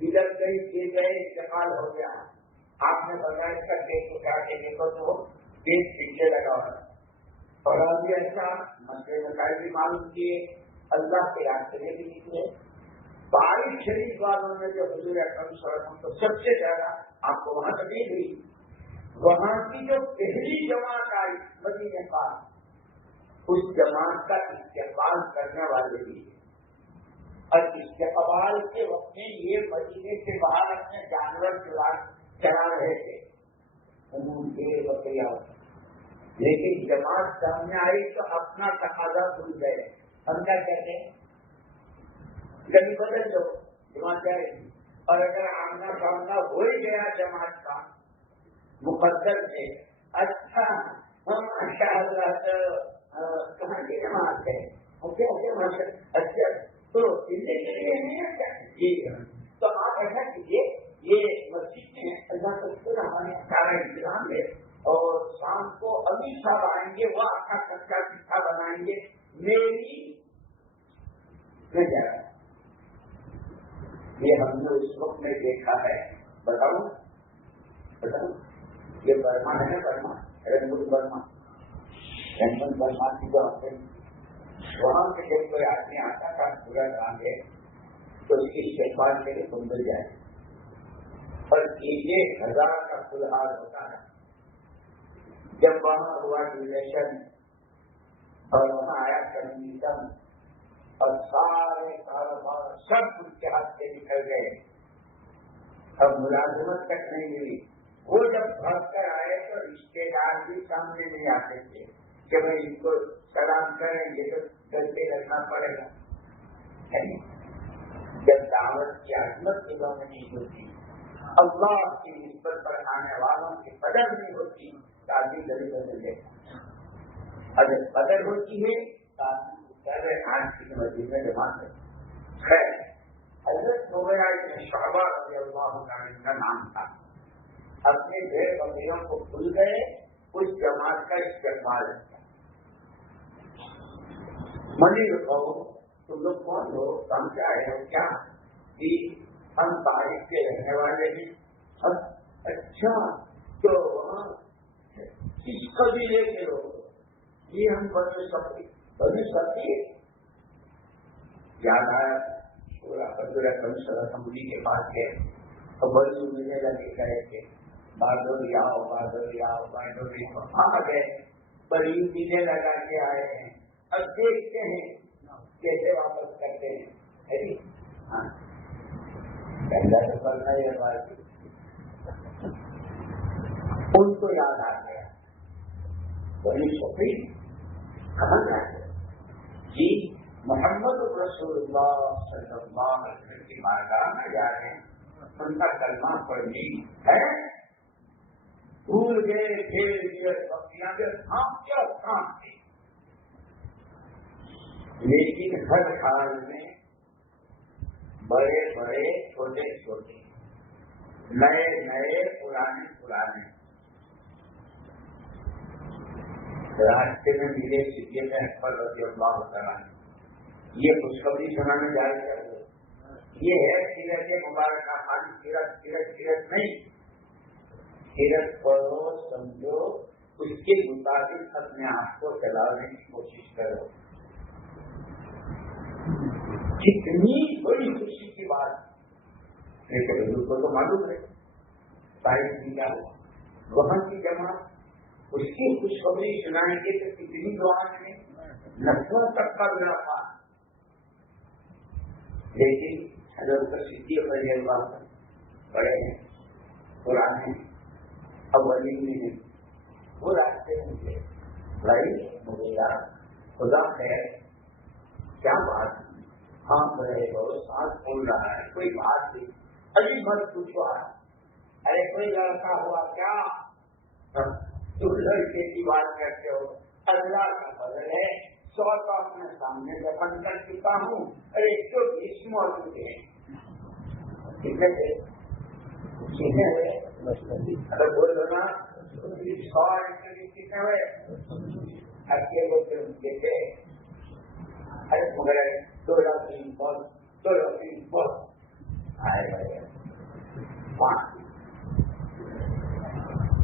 بدل گئی, گر گئے, انتقال ہو گیا. آپ نے بغیر کر دیکھو کیا کہ دیکھو تو پیٹ پیچھے لگا ہوا ہے. اور ابھی ایسا مسئلے مسائل بھی معلوم کیے, اللہ کے راستے میں بھی نکلے. بارش شریف والوں نے جو حضور اکرم صلی اللہ علیہ وسلم کو سب سے زیادہ آپ کو وہاں تکلیف ہوئی, وہاں کی جو پہلی جماعت آئی مدینے پاس, اس جماعت کا استقبال کرنے والے بھی, اور استقبال کے وقت میں یہ مدینے سے باہر اپنے جانور چلا رہے تھے, بکریا. لیکن جماعت سامنے آئی تو اپنا تقاضا بھول گئے. ہم کیا کہتے ہیں, کبھی بدل دو, جماعت جائے گی. اور اگر آمنا سامنا ہو ہی گیا جماعت کا مقدر سے, اچھا ہم ماشاء اللہ کہاں کی جماعت ہے, اچھا تو دلی کے لیے نہیں, تو آپ ایسا کیجیے, یہ مسجد میں اللہ کا شکر ہمارے سارا انتظام ہے, اور شام کو ابھی صاحب آئیں گے, وہ آپ کا کچا پیٹھا بنائیں گے, میری میں جا رہا. یہ ہم نے اس وقت میں دیکھا ہے. بتاؤں یہ برما ہے نا, برما رنگل برما, رنگل برما کی جو آپ وہاں سے جب کوئی آدمی آتا تھا پورا آگے تو اس کی استقبال کے لیے مل جائے, اور 1000 کا فلحال ہوتا ہے. جب وہاں ہوا ڈیولیشن اور وہاں آیا کمیشن اور سارے کاروبار سب ان کے ہاتھ سے نکل گئے, اب ملازمت تک نہیں ملی. وہ جب بھاگ کر آئے تو رشتے دار بھی سامنے نہیں آتے تھے کہ بھائی ان کو سلام کریں گے تو گلتے رکھنا پڑے گا. جب دعوت کی عظمت دلوں میں نہیں ہوتی, اللہ کی نسبت پر آنے والوں کی قدر نہیں ہوتی, آدمی گلی بدل دیتا. اگر قدر ہوتی ہے تو آج کی مسجد میں جماعت ہے. خیر, حضرت نوبیہ بن شعبہ رضی اللہ عنہ کا نام تھا. اپنے بھیڑ بکریوں کو بھول گئے, اس جماعت کا استقبال کیا. منی رکھو تم لوگ کون ہو, کام سے آئے ہو کیا؟ کہ ہم تاریخ کے رہنے والے ہیں. اچھا تو وہاں کس قبیلے کے لوگ؟ یہ ہم بنی سکی یاد آیا. پورا بدر اسمبلی کے پاس گئے اور بڑی امیدیں لگے گئے تھے, بہادری آؤ بہادری آؤ بہادری آ گئے, بڑی امیدیں لگا کے آئے ہیں. اب دیکھتے ہیں کیسے واپس کرتے ہیں. ہاں پہلا تو کرنا ہی ہے بات. ان کو یاد آ گیا بڑی سوپی کہاں جائے جی محمد رسول اللہ صلی اللہ علیہ وسلم کی بارگاہ میں جا رہے ہیں, ان کا کلمہ پڑھنی ہے. بھول گئے پھر بکیاں کے ہم کیا کام تھے, لیکن ہر حال میں بڑے بڑے چھوٹے چھوٹے نئے نئے پرانے پرانے راستے میں ملے سیدھے میں اکبر رضی اللہ تعالیٰ یہ خوشخبری سنانے جا رہے ہیں. یہ ہے سیرت مبارکہ, خالی سیرت سیرت سیرت نہیں, سیرت پڑھو سمجھو, اس کے مطابق اپنے آپ کو چلانے کی کوشش کرو. کتنی بڑی خوشی کی بات ہے, کو تو معلوم ہے تاریخ کی کیا ہوا, وہاں کی جماعت اس کی خوشخبری سنائیں گے تو کتنی دعا میں نسلوں تک کا گزرا تھا. لیکن حضرت صدیق رضی اللہ بڑے ہیں, پرانے اولین میں ہیں, وہ راستے میں تھے. بھائی مجھے یار خدا خیر کیا بات, ہاں بڑے بہت ساتھ بول رہا ہے, کوئی بات نہیں, ابھی مت پوچھو, ارے کوئی لڑکا ہوا کیا, تو لڑکے کی بات کرتے ہو, اللہ کا فضل ہے 100 کا اپنے سامنے دفن کر چکا ہوں, ارے 120 موجود ہیں. کتنے تھے اگر بولو نا 100 کتنے ہوئے, اکیلے دیکھے ارے مگر 2 لاکھ 2 لاکھ آئے بھائی 5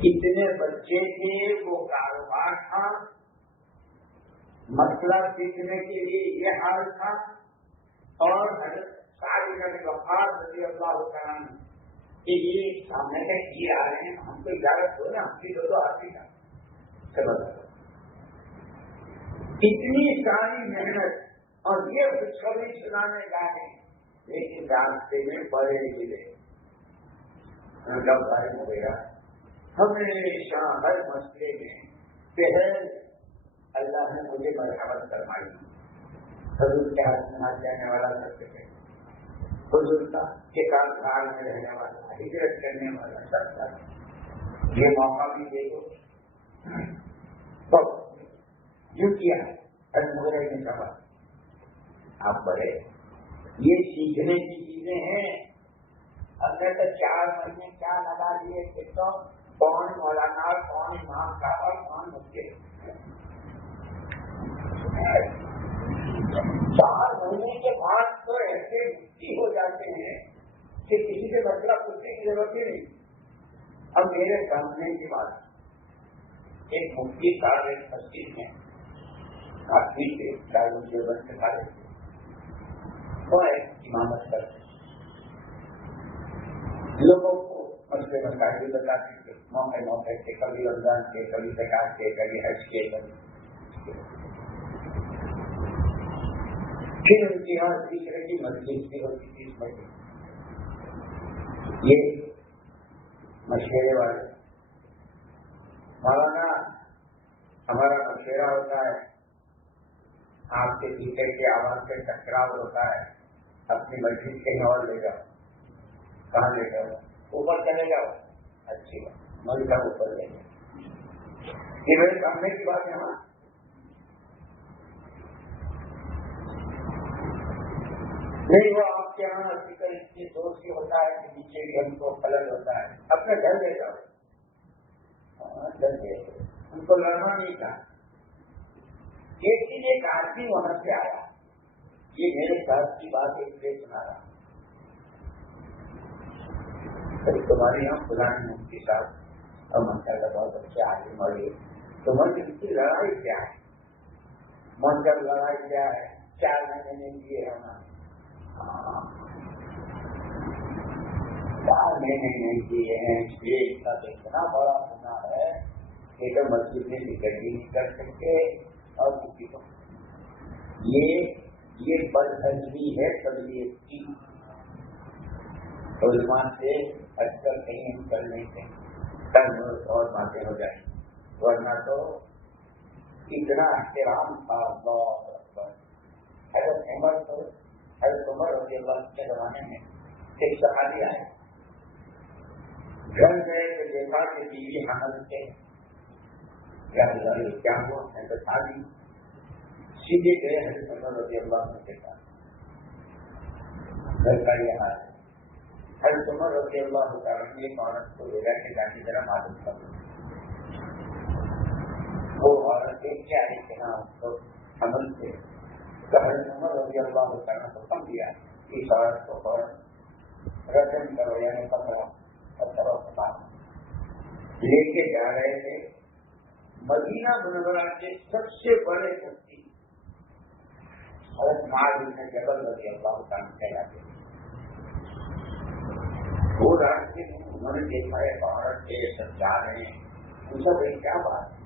کتنے بچے تھے, وہ کاروبار تھا, مسئلہ سیکھنے کے لیے یہ حال تھا. اور حضرت سعد بن وقاص رضی اللہ عنہ کہ یہ سامنے کا یہ آ رہے ہیں, ہم کو اجازت ہو نا, ہم کی دو آتی کا سبب. اتنی ساری محنت اور یہ خوشخبری سنانے گئے, لیکن راستے میں بڑے ملے. جب بھائی ہو گیا ہمیشہ ہر مسئلے میں پہل اللہ نے مجھے مرحمت فرمائی. حضور کے ہاتھ میں ہاتھ جانے والا کرتے تھے, حضور کا کے کارخان میں رہنے والا, ہجرت کرنے والا سب تھا. یہ موقع بھی دے دو یوں کیا ہے نے کہا آپ بڑے, یہ سیکھنے کی چیزیں ہیں. ہم نے تو 4 مہینے کیا لگا دیے کہ تو کون مولانا, کون امام کا اور کون مفتی. 4 مہینے کے بعد تو ایسے مفتی ہو جاتے ہیں کہ کسی سے مسئلہ پوچھنے کی ضرورت ہی نہیں. اب میرے سامنے کی بات, ایک مفتی صاحب ایک مسجد میں کافی تھے, دارالعلوم دیوبند سے کھا لیتے, وہ ایک امامت کرتے, لوگوں کو مسئلے مسائل بتاتے تھے موقع موقع سے, کبھی رمضان کے, کبھی زکات کے, کبھی حج کے, کبھی پھر ان کی یہاں تیسرے کی مجلس بھی ہوتی تھی. اس مجلس یہ مشورے والے مولانا ہمارا مشورہ ہوتا ہے, آپ کے ٹیچر کی آواز سے ٹکراؤ ہوتا ہے, اپنی مجلس کہیں اور لے جاؤ. کہاں لے جاؤ؟ اوپر چلے جاؤ. اچھی بات, مجھے کہاں اوپر لے جاؤ, یہ میرے سامنے کی بات ہے. وہاں نہیں, وہ آپ کے یہاں فکر اتنی زور سے ہوتا ہے کہ نیچے بھی ہم کو خلل ہوتا ہے. اپنے گھر لے جاؤ. گھر لے جاؤ, ان کو لڑنا نہیں تھا. ایک دن ایک آدمی وہاں سے آیا، یہ میرے ساتھ کی بات ایک سے سنا رہا، تمہارے یہاں پرانے ان کے ساتھ اور منشا کا بہت اچھے آگے مڑے تو من کی لڑائی کیا ہے؟ من کا لڑائی کیا ہے؟ 4 مہینے نہیں دیے ہونا، 4 مہینے نہیں دیے ہیں، یہ اتنا بڑا گناہ ہے کہ تو مسجد میں ذکر بھی نہیں کر سکتے اور کسی کو یہ بدہضمی ہے تبلیغ کی، علماء سے اکثر کہیں ہم کر نہیں سکتے تب اور باتیں ہو جائیں، ورنہ تو اتنا احترام تھا اللہ اکبر۔ حضرت عمر رضی اللہ کے زمانے میں ایک صحابی آئے، گھر گئے تو دیکھا کہ بیوی حمل تھے، کیا ہوا ہے تو شادی، سیدھے گئے حضرت عمر رضی اللہ کے پاس، گھر کا یہ حال ہے۔ حضرت عمر رضی اللہ تعالیٰ نے ایک عورت کو بھیجا کہ جا کے ذرا معلوم کر، وہ عورت ایک کیا ہے کہ ہاں اس کو حمل تھے، تو حضرت عمر رضی اللہ تعالیٰ کو حکم دیا اس عورت کو فوراً رجم کرو، یعنی پکڑو اور کرو بات لے کے جا رہے تھے مدینہ منورہ کے سب سے بڑے مفتی حضرت معاذ بن جبل رضی اللہ تعالیٰ کہلاتے ہیں۔ وہ راستے میں انہوں نے دیکھا ہے عورت کے سب جا رہے ہیں، پوچھا بھائی کیا بات ہے؟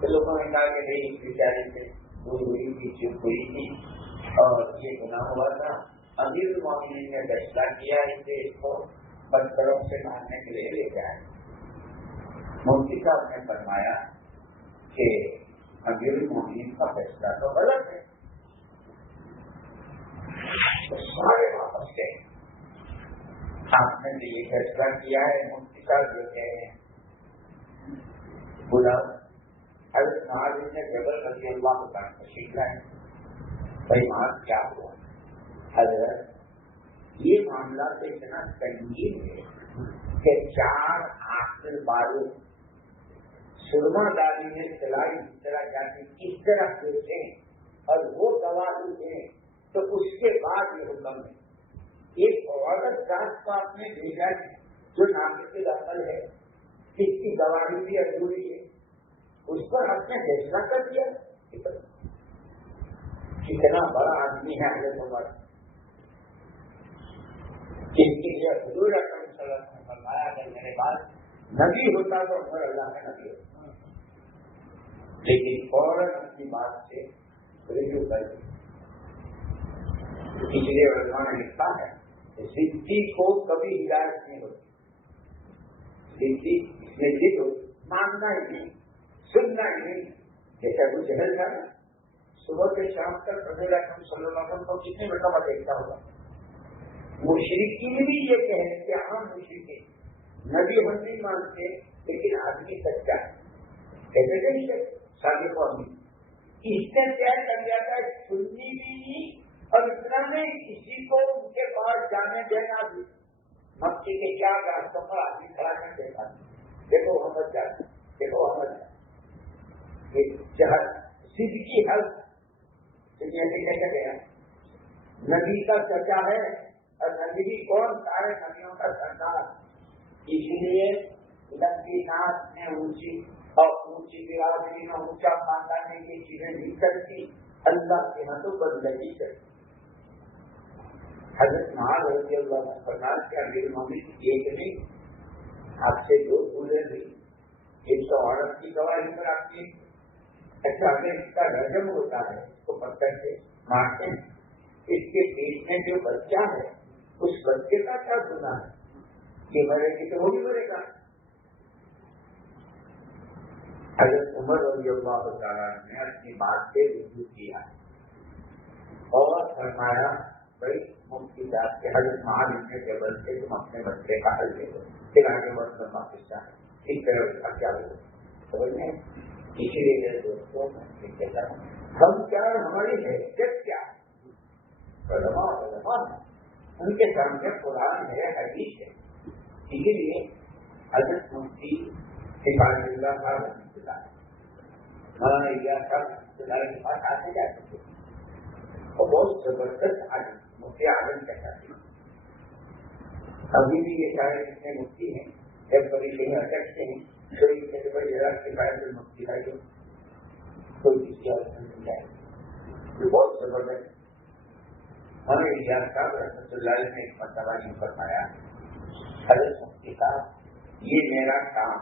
تو لوگوں نے کہا کہ نہیں بیچارے سے بھول ہوئی تھی، چپ ہوئی تھی اور یہ گناہ ہوا تھا، امیر المومنین نے فیصلہ کیا اسے اس کو بدکرم سے مارنے کے لیے لے جائے۔ مفتی صاحب نے فرمایا کہ امیر المومنین کا فیصلہ تو غلط ہے، تو سارے واپس گئے، آپ نے یہ فیصلہ کیا ہے، مفتی صاحب جو کہہ رہے ہیں بلاؤ۔ حضرت معاذ بن جبل رضی اللہ تعالیٰ تشریف لائے، بھائی معاذ کیا ہوا؟ حضرت یہ معاملہ تو اتنا سنگین ہے کہ 4 آخر باروں سرما داری میں سلائی اس طرح جاتی کس طرح دیتے ہیں اور وہ گواہی دیں تو اس کے بعد یہ حکم ہے۔ ایک عورت ذات کو آپ نے بھیجا جو ناقص عقل ہے، اس کی گواہی بھی ضروری ہے، اس پر آپ نے فیصلہ کر دیا۔ کتنا بڑا آدمی ہے حضرت عمر، جس کے لیے حضور اکرم صلی اللہ علیہ وسلم نے فرمایا اگر میرے بعد نبی ہوتا تو عمر اللہ کا نبی ہوتا، لیکن فوراً اپنی بات سے رجوع کر دی۔ اس لیے علماء نے لکھا ہے ضدی کو کبھی ہدایت نہیں ہوتی، ضدی اس میں ضد ہو ماننا ہی نہیں، سننا ہی نہیں، جیسا ابو جہل تھا نا، صبح سے شام تک رسول اکرم صلی اللہ علیہ وسلم کو کتنے مرتبہ دیکھتا ہوگا۔ مشرکین بھی یہ کہیں کہ عام مشرکین نبی ہم نہیں مانتے لیکن آدمی سچا ہے، کہتے تھے نہیں صادق آدمی، اس نے کیا کر لیا تھا سننی بھی نہیں اور اتنا نہیں کسی کو ان کے پاس جانے دینا بھی، مکی کے کیا راستوں پر آدمی کھڑا کر دیتا، دیکھو محمد جاتا، دیکھو محمد جاتا، جہاں صدقی حل کیسے گیا نبی کا چچا ہے اور نبی کون؟ سارے نبیوں کا سردار، اس لیے لمبی ناچ میں اونچی اور اونچی برادری میں اونچا خاندانے کی چیزیں نہیں کرتی، اللہ کے یہاں تو بدلگی کرتی۔ حضرت معاذ رضی اللہ عنہ فرمایا کہ امیر المومنین ایک نہیں آپ سے 2 بھولیں بھی، ایک تو عورت کی گواہی پر آپ کی، اچھا اگر اس کا رجم ہوتا ہے اس کو پتھر سے مارتے ہیں، اس کے پیٹ میں جو بچہ ہے اس بچے کا کیا گناہ ہے؟ یہ مرے گی تو وہ بھی مرے گا۔ حضرت عمر رضی اللہ تعالیٰ نے اپنی بات سے رجوع کیا اور فرمایا بھائی مفتی صاحب کے حضرت معاذ بن جبل سے تم اپنے بچے کا حل دے دو، پھر آگے بڑھ کر واپس جائیں، اس طرح اس کا کیا ہو سمجھ میں۔ اسی لیے میرے دوستوں میں کہتا ہوں ہم کیا ہماری حیثیت کیا ہے، علماء ان کے سامنے قرآن ہے حدیث ہے، اسی لیے حضرت مفتی حفاظ اللہ صاحب ہمارے رشتہ کے پاس آتے جاتے تھے اور بہت زبردست عالم مفتی عالم کہتا تھا. ابھی بھی یہ سارے جتنے مفتی ہیں جب کبھی کہیں اٹکتے ہیں تو یہ کہتے بھائی ذرا شکایت مفتی ہے جو کوئی کسی اور سے مل جائے. یہ بہت زبردست. ہمیں اجاز صاحب رحمۃ اللہ علیہ نے ایک مرتبہ یہ فرمایا حضرت مفتی صاحب یہ میرا کام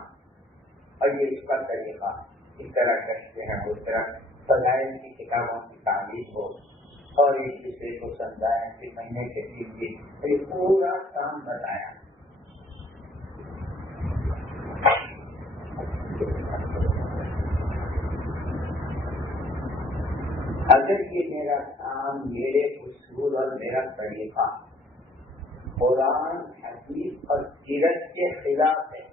اور یہ اس کا طریقہ اس طرح کرتے ہیں اس طرح فضائل کی کتابوں کی تعلیم ہو اور ایک دوسرے کو سمجھائیں کہ مہینے کے 3 دن یہ پورا کام بتایا. اگر یہ میرا کام میرے اصول اور میرا طریقہ قرآن حدیث اور سیرت کے خلاف ہے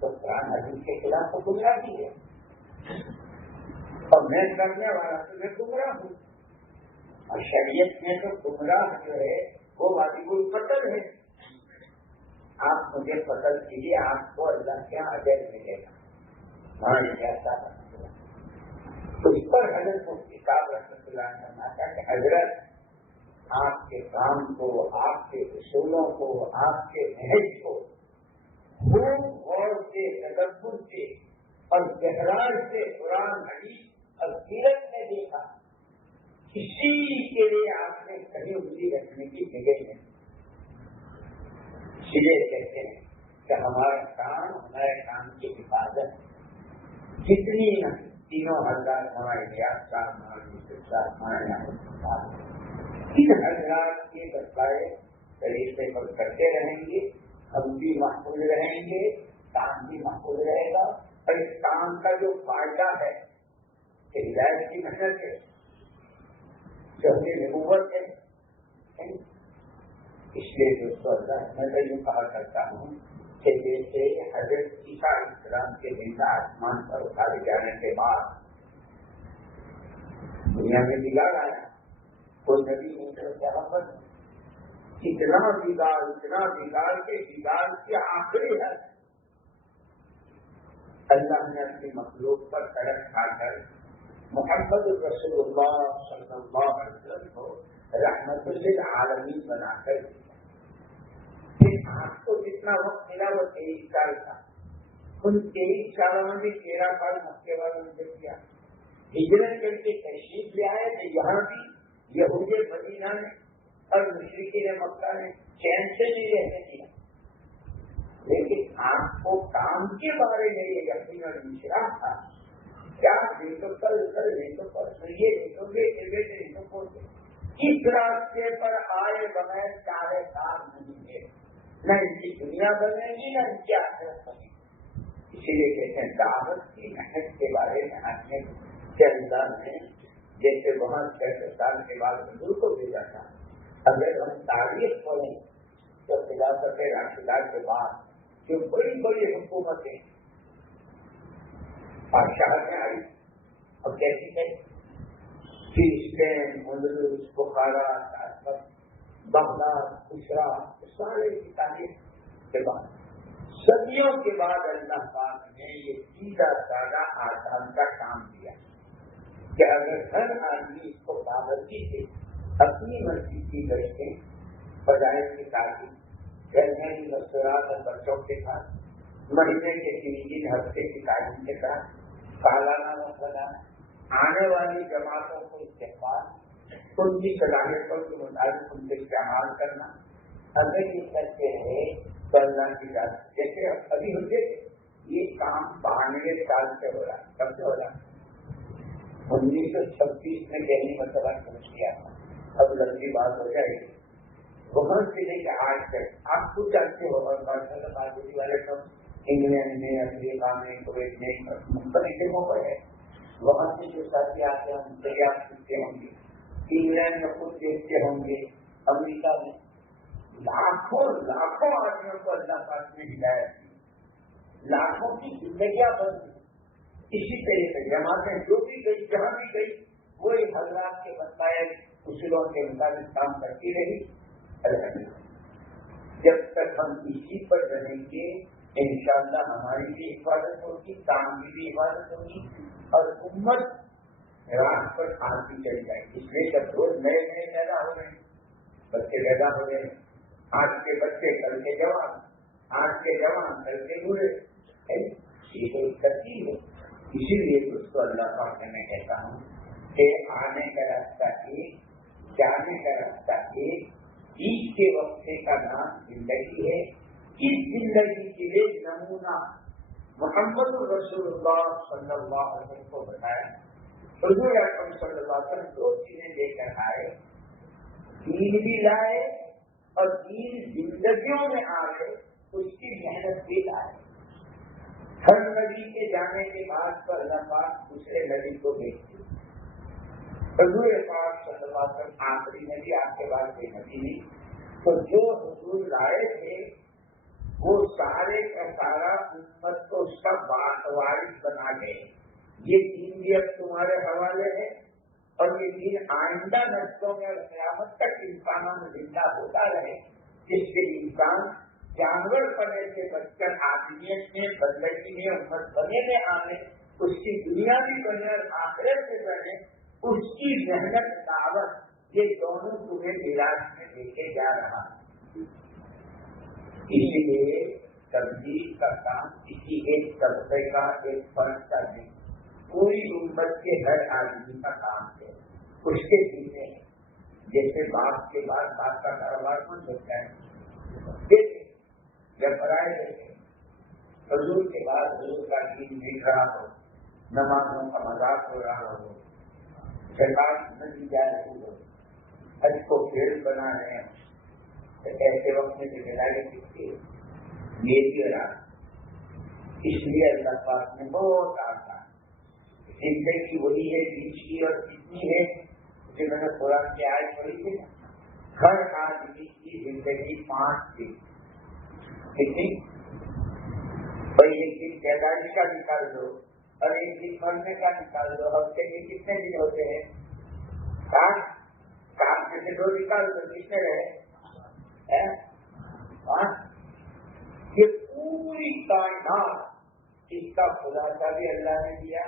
تو قرآن حدیث کے خلاف تو گمراہی ہے اور میں کرنے والا تو میں گمراہ ہوں. اور شریعت میں تو گمراہ جو ہے وہ واجب القتل ہے. آپ مجھے قتل کیجیے آپ کو اللہ کے اجر ملے گا. ہمارے جیسا تو اس پر حضرت مفتی صاحب رحمۃ اللہ نے فرمایا کہ حضرت آپ کے کام کو آپ کے اصولوں کو آپ کے نہج کو خوب غور سے تدبر سے اور گہرائی سے قرآن حدیث اور سیرت میں دیکھا. کسی کے لیے آپ نے کہیں انگلی رکھنے کی جگہ نہیں. اس لیے کہتے ہیں کہ ہمارے کام کی حفاظت جتنی نہ 3,000 ہمارے ریاض صاحب ہمارے یوسف صاحب ہمارے 3 حضرات کے بتائے طریقے پر کرتے رہیں گے ہم بھی محفوظ رہیں گے کام بھی محفوظ رہے گا. اور اس کام کا جو فائدہ ہے کہ ہدایت کی محنت ہے شہری نبوت ہے. اس لیے دوستوں میں تو یوں کہا کرتا ہوں کہ جیسے حضرت عیسیٰ علیہ السلام کے زندہ آسمان پر اٹھائے جانے کے بعد دنیا میں بگاڑ آیا کوئی نبی نہیں کرتا اتنا بگاڑ کے بگاڑ کی آخری ہے. اللہ نے اپنی مخلوق پر سڑک کھا کر محمد رسول اللہ صلی اللہ علیہ وسلم کو رحمت للعالمین بنا کر دیا. آپ کو جتنا وقت ملا وہ 23 سال تھا. ان 23 سالوں میں بھی 13 سال مکے والوں نے کیا. ہجرت کر کے تشریف لے آئے تو یہاں بھی یہود مدینہ نے اور مشرکین مکہ نے چین سے نہیں رہنے دیا. لیکن آپ کو کام کے بارے میں یہ یقین اور انشراح تھا کیا نہیں تو کل نہیں تو پرسوں یہ نہیں تو نہیں تو پوچھے. اس راستے پر آئے بغیر 4 سال نہیں ہے. نہ ان کی دنیا بنے گی نہ ان کی آخرت بنے گی. اسی لیے کہتے ہیں دعوت کی محنت کے بارے میں آنے کے انداز میں جیسے وہاں 6 سال کے بعد حضور کو بھیجا تھا. اگر ہم تاریخ پڑھیں تو خلافت راشدہ کے بعد جو بڑی بڑی حکومتیں بادشاہ میں آئی اور کیسی ہے اسپین اندلس بخارا بغداد بصرہ سارے کی تاریخ کے بعد صدیوں کے بعد اللہ پاک نے یہ سیدھا سادہ آسان کا کام دیا کہ اگر ہر آدمی اس کو پابندی سے اپنی مرضی کی گشتیں فضائل کی تعلیم گھر میں بھی مستورات اور بچوں کے ساتھ مہینے کے 3 دن ہفتے کی تعلیم کے ساتھ سالانہ مسئلہ آنے والی جماعتوں کو استعمال ان کی صلاحیتوں کے مطابق ان سے استعمال کرنا اگر یہ کرتے رہے تو اللہ کی ذات جیسے ابھی ہوتے یہ کام 92 سال سے ہو رہا ہے. کب سے ہو رہا ہے 1926 میں دہلی مسئلہ شروع کیا تھا. اب لمبی بات ہو جائے گی. وہاں سے لے کے آج تک آپ خود جانتے ہو اور بادشاہ والے سب انگلینڈ میں افریقہ میں کویت میں مختلف جگہوں پر ہے. وہاں سے جو ساتھی آتے ہیں ان سے آپ سنتے ہوں گے. انگلینڈ میں خود دیکھتے ہوں گے. امریکہ میں لاکھوں آدمیوں کو اللہ پاک نے ہدایت دی. لاکھوں کی زندگیاں بندی. اسی طریقے سے جماعتیں جو بھی گئی جہاں بھی گئی وہی حضرات کے بتائے اصولوں کے مطابق کام کرتی رہی. جب تک ہم اسی پر رہیں گے انشاءاللہ ہماری بھی حفاظت ہوگی کام کی بھی حفاظت ہوگی اور امت راہ پر آتی چلی جائے گی. اس لیے جب روز نئے نئے پیدا ہو رہے ہیں, بچے پیدا ہو رہے ہیں, آج کے بچے کل کے جوان, آج کے جوان کل کے بوڑھے, یہ تو ترتیب ہے. اسی لیے اس کو اللہ پاک سے میں کہتا ہوں کہ آنے کا راستہ ایک, جانے کا راستہ ایک. عید کے وقفے کا نام زندگی ہے. اس زندگی کے لیے نمونہ محمد رسول اللہ صلی اللہ علیہ وسلم کو بتایا. حضور اکرم صلی اللہ علیہ وسلم دو چیزیں لے کر آئے, دین بھی لائے اور دین زندگیوں میں آ گئے, اس کی محنت بھی لائے. ہر نبی کے جانے کے بعد تو اللہ پاک دوسرے نبی کو بھیجتے. حضور پاک صلی اللہ علیہ وسلم آخری نبی, آپ کے بعد کوئی نبی نہیں. تو جو حضور لائے تھے وہ سارے کا سارا امت کو اس کا وارث بنا گئے. یہ دین بھی اب تمہارے حوالے ہے اور یہ دین آئندہ نسلوں میں اور قیامت تک انسانوں میں زندہ ہوتا رہے, جس سے انسان جانور بنے سے بچ کر آدمیت میں, بندگی میں, امت بنے میں آنے, اس کی دنیا بھی بنے اور آخرت سے بنے, اس کی محنت دعوت, یہ دونوں تمہیں میراث میں دیکھے جا رہا ہے. اسی لیے تبدیل کا کام کسی ایک طبقے کا, ایک فرد کا نہیں, پوری امت کے ہر آدمی کا کام ہے. اس کے پیچھے جیسے باپ کے بعد باپ کا کاروبار کون ہوتا ہے, جب برائے دیکھیں حضور کے بعد حضور کا دین دکھ رہا ہو, نمازوں کا مذاق ہو رہا ہو, زکات نہ دی جا رہی ہو, حج کو کھیل بنا رہے ہیں, تو ایسے وقت میں ذمہ داری کتنی یہ بھی رہا. اس لیے اللہ پاک نے بہت آسان زندگی وہی ہے, بیچ کی اور کتنی ہے جو میں نے قرآن کی آیت پڑھی تھی نا, ہر آدمی کی زندگی 5 دن. کتنی بھائی, ایک دن پیدائش کا نکال دو اور ایک دن مرنے کا نکال دو. ہفتے کے کتنے دن ہوتے ہیں؟ 7 میں سے 2 نکال دو, کتنے رہے؟ 5. یہ پوری کائنات, اس کا خلاصہ بھی اللہ نے دیا.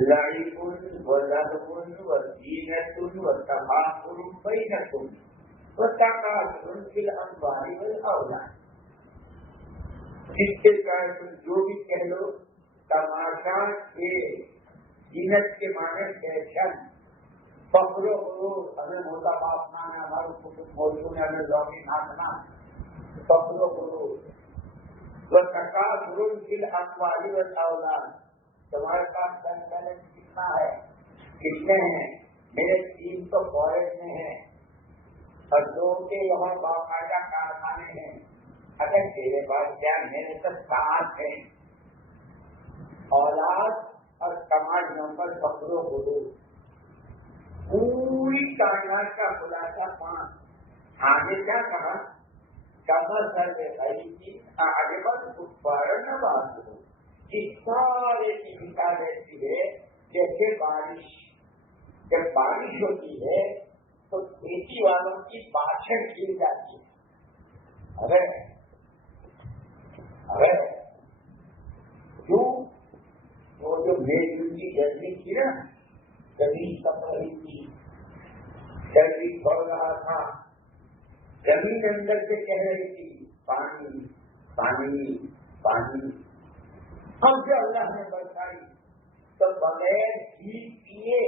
لعب ولهو وزینة وتفاخر بینکم وتکاثر فی الاموال والاولاد. جس کے کہہ تم جو بھی کہہ لو, تماشا کے زینت کے معنی فیشن, فخر و غرور, ہمیں موٹا باپ نانا, ہمارے موضوع نے ہمیں ذوقی ناچنا, فخر و غرور. وتکاثر فی الاموال والاولاد, تمہارے پاس بینک بیلنس کتنا ہے, کتنے ہیں؟ میرے 3 تو فوج میں ہیں اور 2 کے یہاں باقاعدہ کارخانے ہیں. اگر تیرے پاس کیا, میرے سب 7 ہیں. اولاد اور کمالیوں پر فخر و غرور. پوری کائنات کا خلاصہ 5. آگے کیا کہا؟ کمر سر بھائی آگے بڑھ کفار نہ بات ہو. اس سارے کی مثال ایسی ہے جیسے بارش, جب بارش ہوتی ہے تو کھیتی والوں کی باشن کھل جاتی ہے. اگر کیوں وہ جو میل کی گرمی تھی نا, کبھی کپڑی تھی, گرمی پڑ رہا تھا, زمین اندر سے کہہ رہی تھی پانی پانی پانی. ہم جو اللہ نے برسائی تو بغیر گھی پیے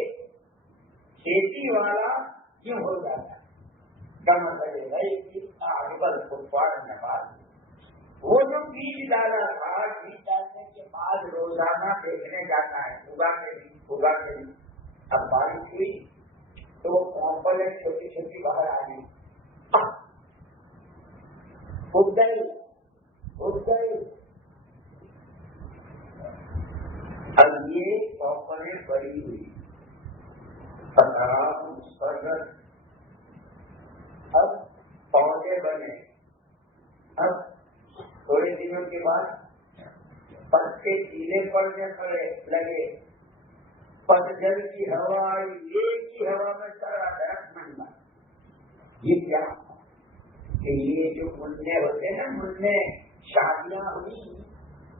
کھیتی والا کیوں ہو جاتا ہے؟ کم کرے بھائی آگبل کفار نواز. وہ جو بیج ڈالا تھا, بیج ڈالنے کے بعد روزانہ دیکھنے جاتا ہے, اگا کے بھی. اب بارش ہوئی تو وہ کمپلیٹ چھوٹی چھوٹی باہر آ گئی, اگ گئی. اب یہ کمپنی بڑی ہوئی, اب پودے بنے. اب تھوڑے دنوں کے بعد پتے پیلے پڑنے لگے, پتجھڑ کی ہوا آئی, ایک ہی ہوا میں سارا درخت منڈا. یہ کیا کہ یہ جو منڈے ہوتے ہیں نا, منڈے شادیاں ہوئی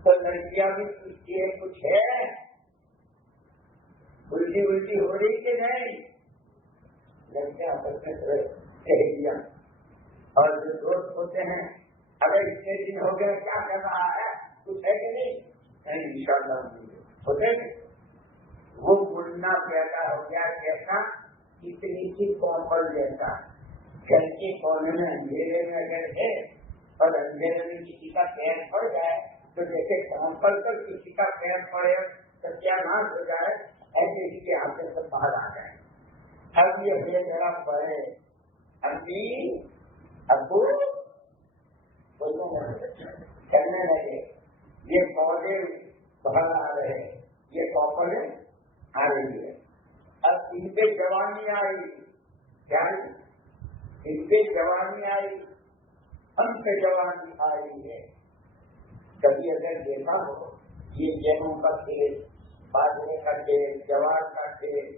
تو لڑکیاں بھی پوچھتی ہے کچھ ہے, الٹی الٹی ہو رہی کہ نہیں؟ لڑکیاں کہہ دیا. اور جو دوست ہوتے ہیں اگر اتنے دن ہو گئے کیا کر رہا ہے کچھ ہے کہ نہیں؟ ان شاء اللہ ہوتے وہ بڑھنا پیدا ہو گیا کیسا اتنی سی کمبل جیسا گھر کے کونے میں اندھیرے میں اگر ہے اور اندھیرے میں کسی کا پیر پڑ جائے تو جیسے کمبل پر کسی کا پیر پڑے ستیہ ناش ہو جائے ایسے اس کے ہاتھ سے باہر آ جائے. اب یہ بے ذرا پڑے ابھی ابو کرنے لگے یہ پودے باہر آ رہے یہ کاپڑیں آ رہی ہے. اب ان پہ جوانی آئی کیا ان پہ جوانی آئی ہم پہ جوانی آ رہی ہے. کبھی اگر دیکھا ہو یہ گیہوں کا تیل باجرے کا تیل جوار کا تیل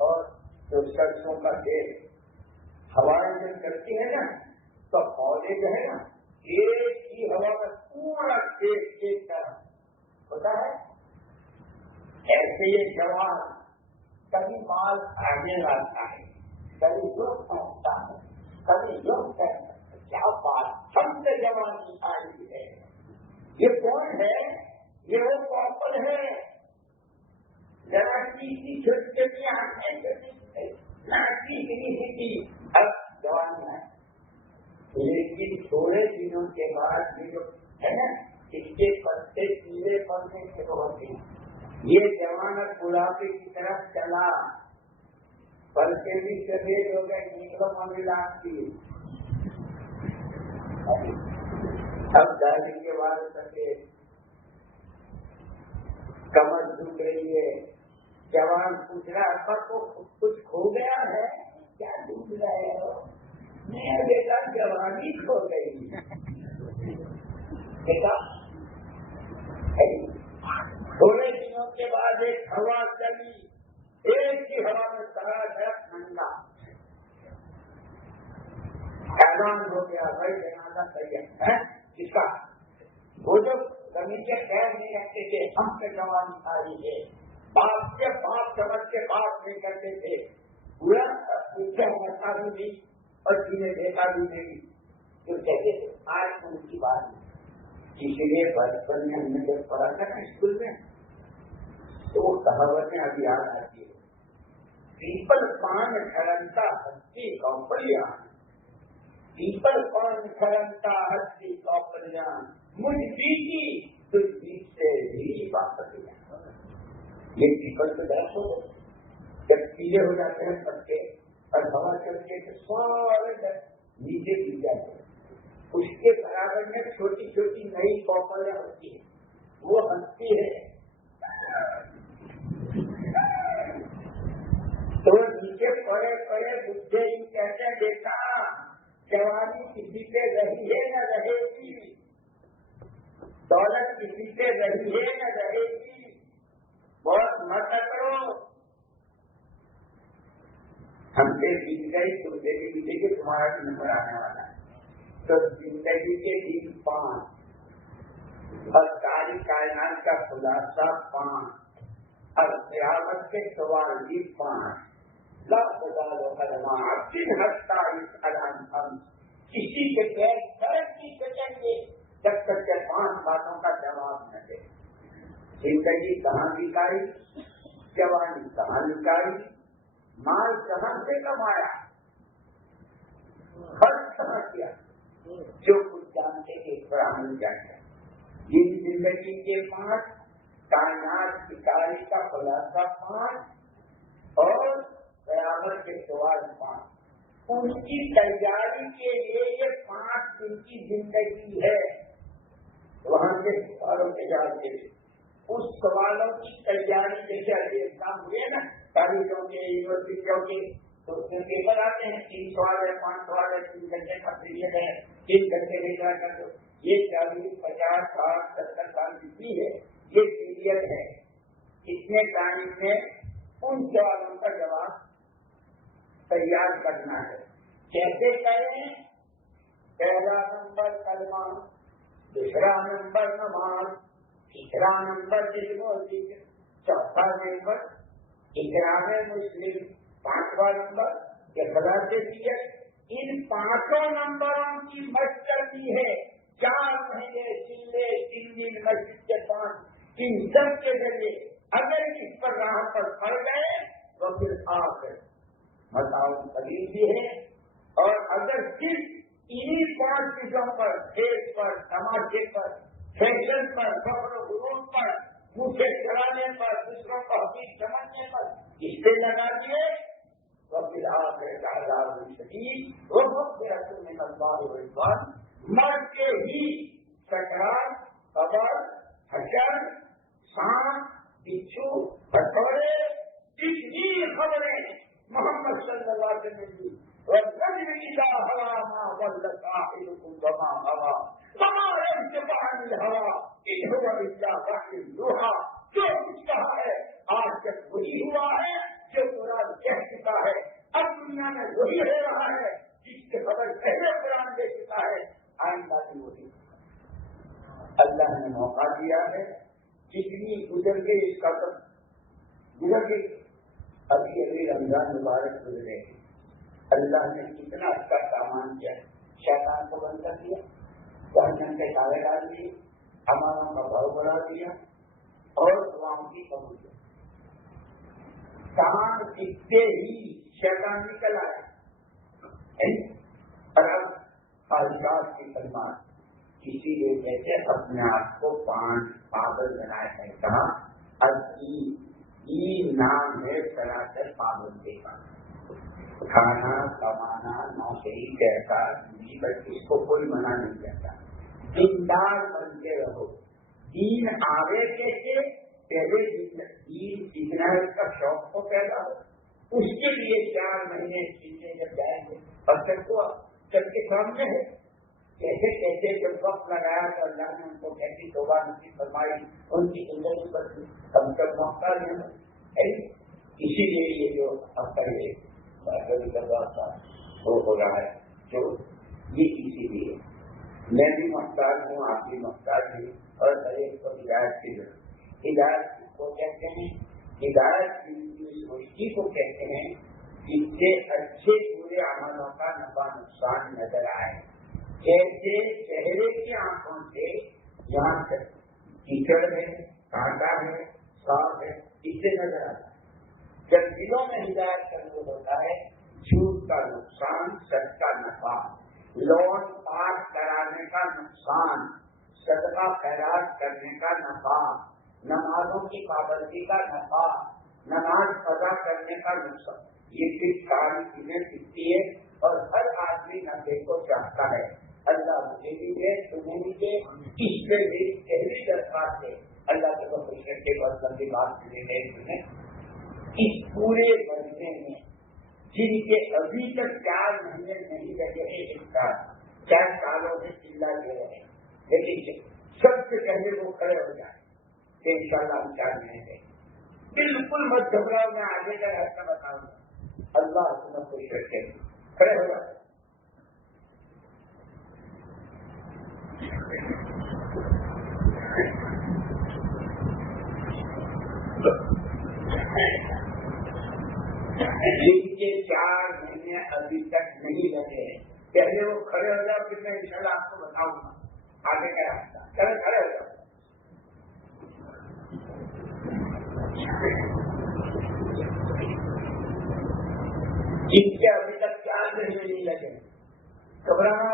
اور جو سرسوں کا تیل ہوائیں جب کرتی ہے نا تو پودے جو ہے نا ایک ہی ہوا میں پورا تیل ایک طرح ہوتا ہے. ایسے یہ جوان کبھی مال آگے لاتا ہے کبھی یوگ پہنچتا ہے کبھی یوگ کرتا ہے. کیا بات ہم سے جوانی آئی ہے. یہ کون ہے؟ یہ وہ کاپل ہے. ذرا کی چھوٹی چھوٹی آنکھیں نہ اب جوانی ہے. لیکن تھوڑے دنوں کے بعد یہ جو ہے نا اس کے پتے پیلے پڑنے شروع ہوتے ہیں. یہ جوان گلابی کی طرف چلا پلکے بھی سفید ہو گئے نیلو ملاق کی. اب دادی کے بعد سفید کمر جھک رہی ہے. جوان پوچھ رہا ابا کو کچھ کھو گیا ہے کیا ڈھونڈ رہے ہو؟ میں بیٹا جوانی کھو گئی بیٹا. تھوڑے دنوں کے بعد ایک ہوا چلی ایک ہی ہوا میں سارا درخت ننگا اعلان ہو گیا بھائی جنازہ تیار ہے کس کا. وہ جو زمین کے خیر نہیں رکھتے تھے ہم سے جوانی آئی ہے. باپ کے باپ سمجھ کے بات نہیں کرتے تھے پورا پوچھے ہوتا بھی نہیں اور جنہیں دیکھا بھی نہیں جو کہتے تھے آج ان کی بات نہیں. اسی لیے بچپن میں ہم نے جب پڑھا تھا نا اسکول میں تو وہ کہاوتیں ابھی یاد آتی ہے. پیپل پان کھڑنتا ہستی کاپڑیاں پیپل پان کھڑنتا ہستی کاپڑیاں مجھ بیٹی تجھ بیچ سے بھی واپس. یہ پیپل سے درخت ہو جب پیلے ہو جاتے ہیں پتے اور ہوا چلتے تو سارے نیچے گر جاتے ہیں. اس کے برابر میں چھوٹی چھوٹی نئی کاپڑیاں ہوتی ہیں وہ ہنستی ہے تو نیچے پڑے پڑے بڈھے ہی کہتے ہیں بیٹا جوانی کسی پہ رہی ہے نہ رہے گی دولت کسی پہ رہی ہے نہ رہے گی بہت مت کرو. ہم سے بیت گئی تم سے بھی بیتے کہ تمہارا نمبر آنے والا ہے. تو زندگی کے دن 5 اور ساری کائنات کا خلاصہ 5 اور قیامت کے سوال بھی 5 لفظ ڈالو علما دن ہفتہ اس علم ہم کسی کے پیر سڑک نہیں سکیں گے جب تک کہ 5 باتوں کا جواب نہ دے. زندگی کہاں نکالی جوانی کہاں نکالی مال کہاں سے کمایا خرچ کہاں کیا جو کچھ جانتے تھے تھوڑا مل جاتا. جن زندگی کے 5 کائنات کی تاریخ کا خلاصہ 5 اور برابر کے سوال 5 ان کی تیاری کے لیے یہ 5 دن کی زندگی ہے. وہاں کے سوالوں کے جواب کے لیے اس سوالوں کی تیاری جیسے ابھی ایگزام ہوئے نا کالجوں کے یونیورسٹیوں کے تو اس میں پیپر آتے ہیں 3 سوال ہے 5 سوال ہے 3 گھنٹے کا پیریڈ ہے 3 گھنٹے بھیجا کر دو. یہ 40 50 60 70 سال جتنی ہے یہ پیریڈ ہے. اتنے ٹائم میں ان سوالوں کا جواب تیار کرنا ہے. کیسے کریں؟ پہلا نمبر کلمہ دوسرا نمبر نماز تیسرا نمبر علم و ذکر چوتھا نمبر اکرام مسلم 5واں نمبر، اخلاص نیت، ان 5 نمبروں کی مشق کرنی ہے 4 مہینے چلے 3 دن مسجد کے پاس، ان سب کے ذریعے اگر اس پر راہ پر پڑ گئے تو پھر آپ مساؤ قلیل بھی ہے، اور اگر صرف انہیں 5 چیزوں پر، کھیل پر، تماشے پر، فیشن پر، فخر و غرور پر، منہ چلانے پر، دوسروں کو حقیق سمجھنے پر اس سے لگا دیے تو پھر آپ شدید وہ رسول میں اللہ رضوان مر کے ہی سکرات، قبر، حشر، سانپ، بچھو، ہتھوڑے، جتنی خبریں محمد صلی اللہ علیہ وسلم کی وَالنَّجْمِ إِذَا هَوَىٰ مَا ضَلَّ صَاحِبُكُمْ وَمَا غَوَىٰ وَمَا يَنطِقُ عَنِ الْهَوَىٰ إِنْ هُوَ إِلَّا وَحْيٌ يُوحَىٰ، جو کچھ کہا ہے آج تک وہی ہوا ہے جو قرآن کہہ چکا ہے، اب دنیا میں وہی ہو رہا ہے جس کی خبر پہلے قرآن دے چکا ہے، آئندہ بھی وہی۔ اللہ نے موقع دیا ہے، جتنی گزر گئی اس کا گزر گئی، ابھی رمضان مبارک گزرے، اللہ نے کتنا اچھا سامان کیا، شیطان کو بند کر دیا، جہنم کے تالے ڈال دیے، امانوں کا بھاؤ بڑھا دیا اور دعاؤں کی قبول کی۔ کام دکھتے ہی شیطان نکل آیا، اور اب خالصات کی کلمات کسی لیے کہتے اپنے آپ کو 5 پاگل بنائے ہیں، کہا یہ نام ہے سراسر پابندی کا، کھانا کمانا نوکری کہتا اس کو کوئی منع نہیں کرتا، دیندار بن کے رہو، دین آگے کیسے پہلے دین سیکھنا ہے، اس کا شوق کو پیدا ہو، اس کے لیے 4 مہینے سیکھنے جب جائیں گے اور سب کو سب کے سامنے ہے، کیسے کیسے جب وقت لگایا تو اللہ نے ان کو کیسی توبہ نصیب فرمائی، ان کی زندگی پر کم سے کم موقع ہے، اسی لیے یہ جو اب تک وہ ہو رہا ہے جو یہ اسی لیے میں بھی محتاج ہوں، آپ بھی محتاج ہیں، اور ہر ایک کو ہدایت کی ضرورت۔ ہدایت کو کہتے ہیں، ہدایت کی روشنی کو کہتے ہیں جس سے اچھے برے عملوں کا نفع نقصان نظر آئے، جیسے چہرے کی آنکھوں سے یہاں تک کیچڑ ہے، کانٹا ہے، صاف ہے، اس سے نظر آتا ہے۔ جب دلوں میں ہدایت کرنے ہوتا ہے، جھوٹ کا نقصان، سچ کا نفع، لون پاس کرانے کا نقصان، صدقہ خیرات کرنے کا نفع، نمازوں کی پابندی کا نفع، نماز قضا کرنے کا نقصان، یہ صرف ساری چیزیں دکھتی ہے اور ہر آدمی نفے کو چاہتا ہے۔ اللہ مجھے بھی دے، تمہیں بھی دے، اس میں میری پہلی درخواست ہے، اللہ کے بخشش کے بعد لمبی بات ملے تمہیں اس پورے مہینے میں جن کے ابھی تک 4 مہینے نہیں لگے ہیں، اس کا 4 سالوں میں چلا دے رہے ہیں، لیکن سب سے پہلے وہ کھڑے ہو جائیں کہ انشاءاللہ ہم 4 مہینے بالکل مت گھبراؤ، میں آگے کا راستہ بتاؤں گا، اللہ تمہیں خوش رکھے، کھڑے ہو جائے۔ جن کے 4 مہینے ابھی تک نہیں لگے ہیں، پہلے وہ کھڑے ہو جاؤ، پھر میں انشاءاللہ آپ کو بتاؤں گا آگے کا راستہ، کھڑے ہو جاؤ۔ جن کے ابھی تک 4 مہینے نہیں لگے، گھبرانا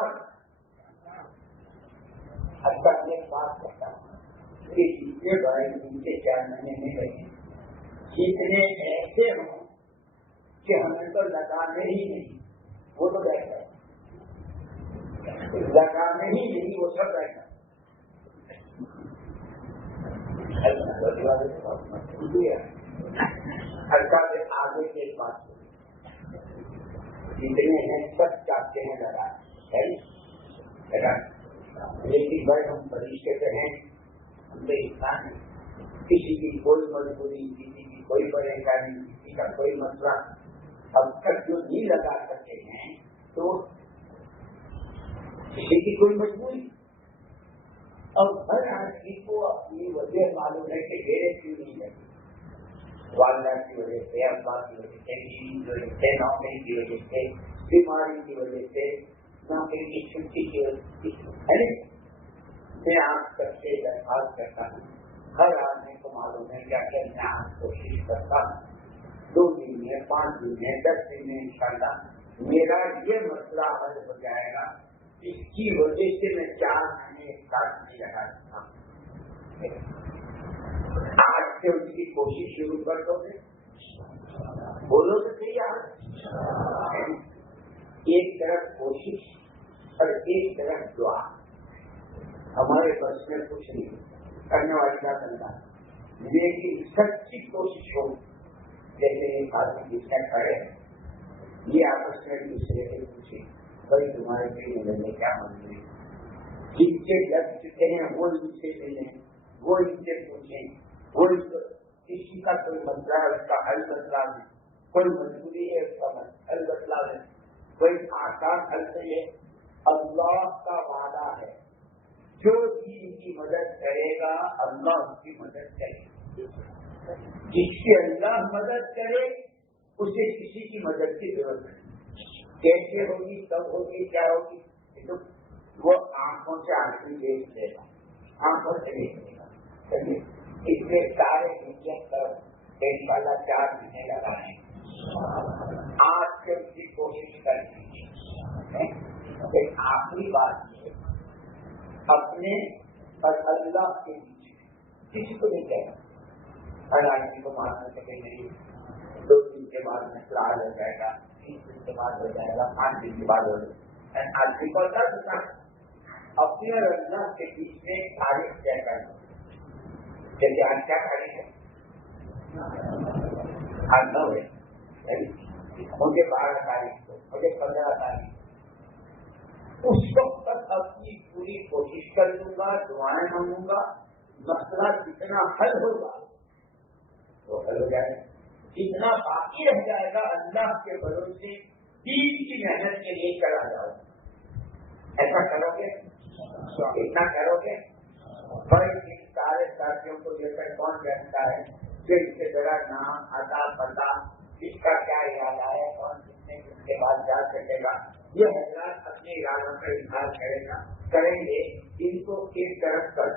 اچھا ایک بات کرتا ہوں کہ جتنے بھائی جن کے 4 مہینے نہیں لگے، جتنے ایسے ہوں کہ ہمیں تو لگانے ہی نہیں، وہ تو بیٹھا لگانے ہی نہیں، وہ سب بیٹھا۔ ہلکا سے آگے کے بات جتنے ہیں سب چاہتے ہیں لگا، لیکن بھائی ہم فرشتے سے ہیں، ہم تو انسان ہیں، کسی کی کوئی مجبوری، کسی کی کوئی پریشانی، کسی کا کوئی مسئلہ اب تک جو نہیں لگا سکتے ہیں تو کسی کی کوئی مجبوری، اور ہر آدمی کو اپنی وجہ معلوم ہے کہ میرے کیوں نہیں لگی، والدہ کی وجہ سے، ابا کی وجہ سے، بیوی کی وجہ سے، نوکری کی وجہ سے، بیماری کی وجہ سے، نوکری کی چھٹی کی وجہ سے، میں آپ سب سے درخواست کرتا ہوں، ہر آدمی کو معلوم ہے کہ اگر میں آپ کوشش کرتا ہوں 2 دن میں، 5 دن میں، 10 دن میں انشاءاللہ میرا یہ مسئلہ حل ہو جائے گا، اس کی وجہ سے میں 4 مہینے کاٹ نہیں لگا سکتا ہوں۔ آج سے اس کی کوشش شروع کر دو گے، بولو تو صحیح آپ، ایک طرف کوشش اور ایک طرف دعا، ہمارے بس میں کچھ نہیں کرنے والی کا بندہ، لیکن سچی کوشش ہو، جیسے ایک آدمی جس کا کھڑے یہ آپس میں دوسرے سے پوچھے بھائی تمہارے لیے میرے میں کیا منظوری، جن سے لگ چکے ہیں وہ ان سے ملیں، وہ ان سے پوچھیں، وہ کسی کا کوئی مسئلہ ہے اس کا حل بتلا دیں، کوئی مجبوری ہے اس کا حل بتلا دیں، کوئی آسان حل نہیں ہے۔ اللہ کا وعدہ ہے جو دین کی مدد کرے گا اللہ اس کی مدد کرے گا، جس کی اللہ مدد کرے اسے کسی کی مدد کی ضرورت نہیں، کیسے ہوگی، کب ہوگی، کیا ہوگی، تو وہ آنکھوں سے آنکھیں دیکھ لے گا، آنکھوں سے دیکھ لے گا۔ اس میں سارے نیت کر انشاءاللہ 4 مہینے لگائیں، آج سے اس کی کوشش کریں۔ ایک آخری بات یہ اپنے اور اللہ کے بیچ کسی کو نہیں کہنا، ہر آدمی کو ماننا سکے نہیں، 2 دن کے بعد مسئلہ حل ہو جائے گا، 3 دن کے بعد ہو جائے گا، 5 دن کے بعد ہو جائے گا، آدمی کو ہوتا اپنے اور اللہ کے بیچ میں تاریخ طے کرنا، جیسے آج کیا تاریخ ہے، آج 9 ہے، مجھے 12 تاریخ کو، مجھے 15 تاریخ، اس وقت تک اپنی پوری کوشش کر لوں گا، دعائیں مانگوں گا، مسئلہ جتنا حل ہوگا وہ حل ہو جائے گا، جتنا باقی رہ جائے گا اللہ کے بھروسے دین کی محنت کے لیے چلا جاؤ گا۔ ایسا کرو گے، اتنا کرو گے، بڑے سارے ساتھیوں کو لے کر کون جانتا ہے جو اس سے ذرا نام آتا پتا اس کا کیا ارادہ ہے، کون کتنے دن کے بعد جا سکے گا، یہ حضرات اپنے ارادوں کا اظہار کریں گے، ان کو ایک طرف کر